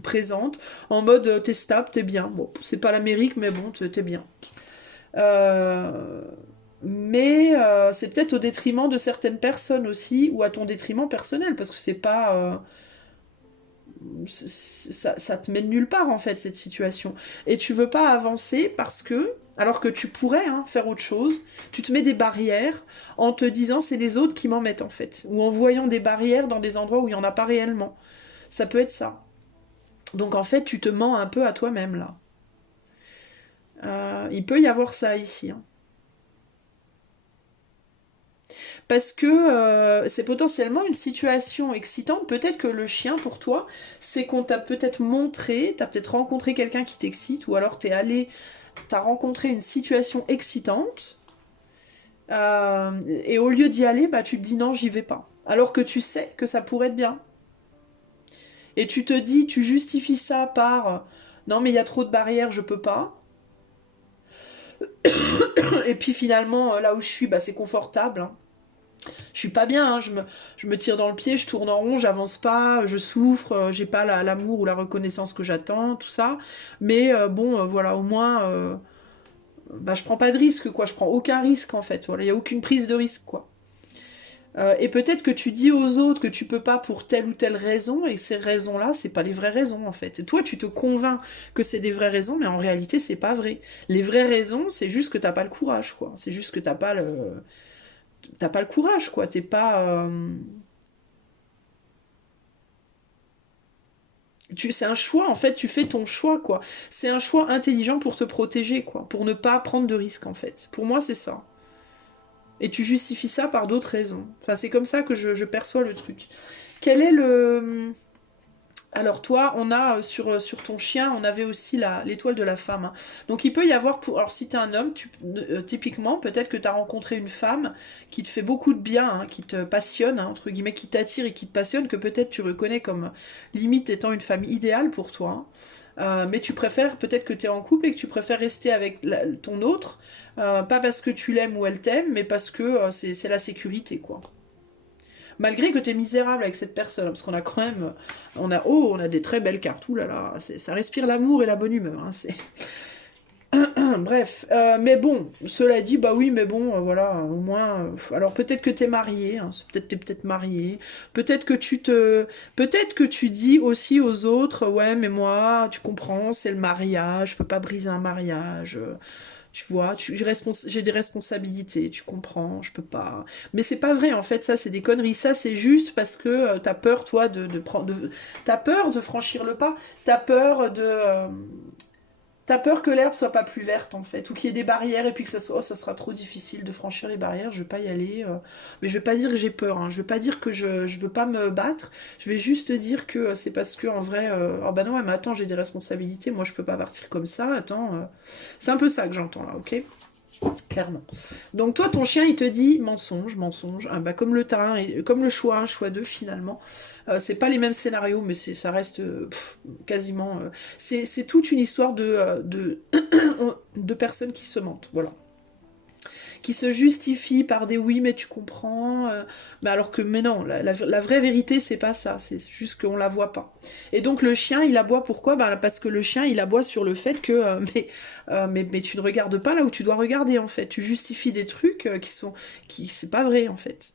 présente, en mode t'es stable, t'es bien. Bon, c'est pas l'Amérique, mais bon, t'es bien. Mais c'est peut-être au détriment de certaines personnes aussi, ou à ton détriment personnel, parce que c'est pas... ça te mène nulle part en fait cette situation. Et tu veux pas avancer parce que, alors que tu pourrais faire autre chose, tu te mets des barrières en te disant c'est les autres qui m'en mettent en fait. Ou en voyant des barrières dans des endroits où il n'y en a pas réellement. Ça peut être ça. Donc en fait tu te mens un peu à toi-même là. Il peut y avoir ça ici, hein. Parce que c'est potentiellement une situation excitante. Peut-être que le chien, pour toi, c'est qu'on t'a peut-être montré, t'as peut-être rencontré quelqu'un qui t'excite, ou alors t'as rencontré une situation excitante, et au lieu d'y aller, bah tu te dis non, j'y vais pas. Alors que tu sais que ça pourrait être bien. Et tu te dis, tu justifies ça par non mais il y a trop de barrières, je peux pas. Et puis finalement, là où je suis, bah c'est confortable, hein. Je suis pas bien, hein. Je me tire dans le pied, je tourne en rond, j'avance pas, je souffre, j'ai pas l'amour ou la reconnaissance que j'attends, tout ça. Mais bon, voilà, au moins, bah, je prends pas de risque, quoi. Je prends aucun risque, en fait. Voilà, il y a aucune prise de risque, quoi. Et peut-être que tu dis aux autres que tu peux pas pour telle ou telle raison, et que ces raisons-là, c'est pas les vraies raisons, en fait. Et toi, tu te convaincs que c'est des vraies raisons, mais en réalité, c'est pas vrai. Les vraies raisons, c'est juste que t'as pas le courage, quoi. C'est juste que t'as pas le courage, quoi. T'es pas... c'est un choix, en fait, tu fais ton choix, quoi. C'est un choix intelligent pour te protéger, quoi. Pour ne pas prendre de risques, en fait. Pour moi, c'est ça. Et tu justifies ça par d'autres raisons. Enfin, c'est comme ça que je perçois le truc. Quel est le... Alors toi, on a sur ton chien, on avait aussi l'étoile de la femme, hein. Donc il peut y avoir, alors si t'es un homme, typiquement, peut-être que t'as rencontré une femme qui te fait beaucoup de bien, hein, qui te passionne, hein, entre guillemets, qui t'attire et qui te passionne, que peut-être tu reconnais comme limite étant une femme idéale pour toi, hein. Mais tu préfères, peut-être que t'es en couple et que tu préfères rester avec ton autre, pas parce que tu l'aimes ou elle t'aime, mais parce que c'est la sécurité, quoi. Malgré que t'es misérable avec cette personne, parce qu'on a quand même, on a des très belles cartes, ouh là là, ça respire l'amour et la bonne humeur, hein, c'est... Bref, mais bon, cela dit, bah oui, mais bon, voilà, au moins, alors peut-être que t'es marié, hein, t'es peut-être marié, peut-être que tu dis aussi aux autres, ouais, mais moi, tu comprends, c'est le mariage, je peux pas briser un mariage, tu vois, j'ai des responsabilités, tu comprends, je peux pas. Mais c'est pas vrai, en fait, ça c'est des conneries. Ça c'est juste parce que t'as peur, toi, t'as peur de franchir le pas, t'as peur que l'herbe soit pas plus verte, en fait, ou qu'il y ait des barrières et puis que ça sera trop difficile de franchir les barrières, je vais pas y aller. Mais je vais pas dire que j'ai peur, hein. Je vais pas dire que je veux pas me battre, je vais juste dire que c'est parce que en vrai, oh bah non, ouais, mais attends, j'ai des responsabilités, moi je peux pas partir comme ça, attends. C'est un peu ça que j'entends là, ok? Clairement. Donc toi, ton chien, il te dit mensonge, mensonge. Ah, bah, comme le terrain, comme le choix 1, choix 2 finalement. C'est pas les mêmes scénarios, mais ça reste quasiment... c'est toute une histoire de personnes qui se mentent, voilà. Qui se justifient par des oui, mais tu comprends. Mais alors que, mais non, la vraie vérité, c'est pas ça. C'est juste qu'on la voit pas. Et donc le chien, il aboie pourquoi? Bah, parce que le chien, il aboie sur le fait que, mais tu ne regardes pas là où tu dois regarder en fait. Tu justifies des trucs c'est pas vrai en fait.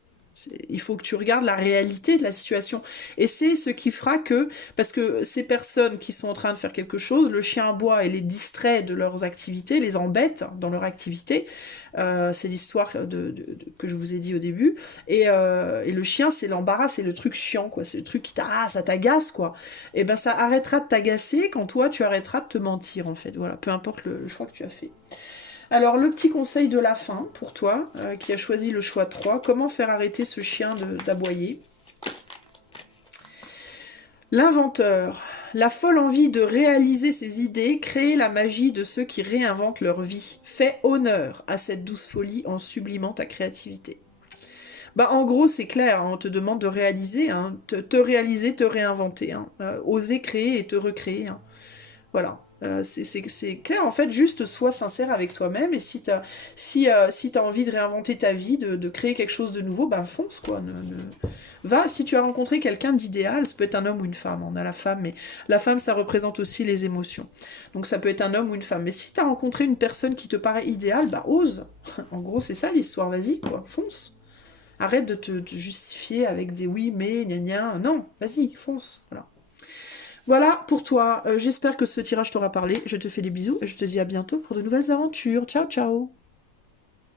Il faut que tu regardes la réalité de la situation. Et c'est ce qui fera que, parce que ces personnes qui sont en train de faire quelque chose, le chien aboie et les distrait de leurs activités, les embête dans leur activité. C'est l'histoire que je vous ai dit au début. Et le chien, c'est l'embarras, c'est le truc chiant, quoi. C'est le truc qui ça t'agace, quoi. Et ben ça arrêtera de t'agacer quand toi, tu arrêteras de te mentir, en fait. Voilà, peu importe le choix que tu as fait. Alors, le petit conseil de la fin, pour toi, qui a choisi le choix 3, comment faire arrêter ce chien d'aboyer? L'inventeur, la folle envie de réaliser ses idées, créer la magie de ceux qui réinventent leur vie. Fais honneur à cette douce folie en sublimant ta créativité. Bah, en gros, c'est clair, hein, on te demande de réaliser, hein, te réaliser, te réinventer, hein, oser créer et te recréer. Hein. Voilà. C'est clair, en fait, juste sois sincère avec toi-même, et si t'as envie de réinventer ta vie, de créer quelque chose de nouveau, ben fonce, quoi. Va, si tu as rencontré quelqu'un d'idéal, ça peut être un homme ou une femme, on a la femme, mais la femme, ça représente aussi les émotions. Donc ça peut être un homme ou une femme, mais si tu as rencontré une personne qui te paraît idéale, bah ose. En gros, c'est ça l'histoire, vas-y, quoi, fonce. Arrête de te justifier avec des oui, mais, gna gna, non, vas-y, fonce, voilà. Voilà pour toi, j'espère que ce tirage t'aura parlé, je te fais des bisous et je te dis à bientôt pour de nouvelles aventures. Ciao ciao.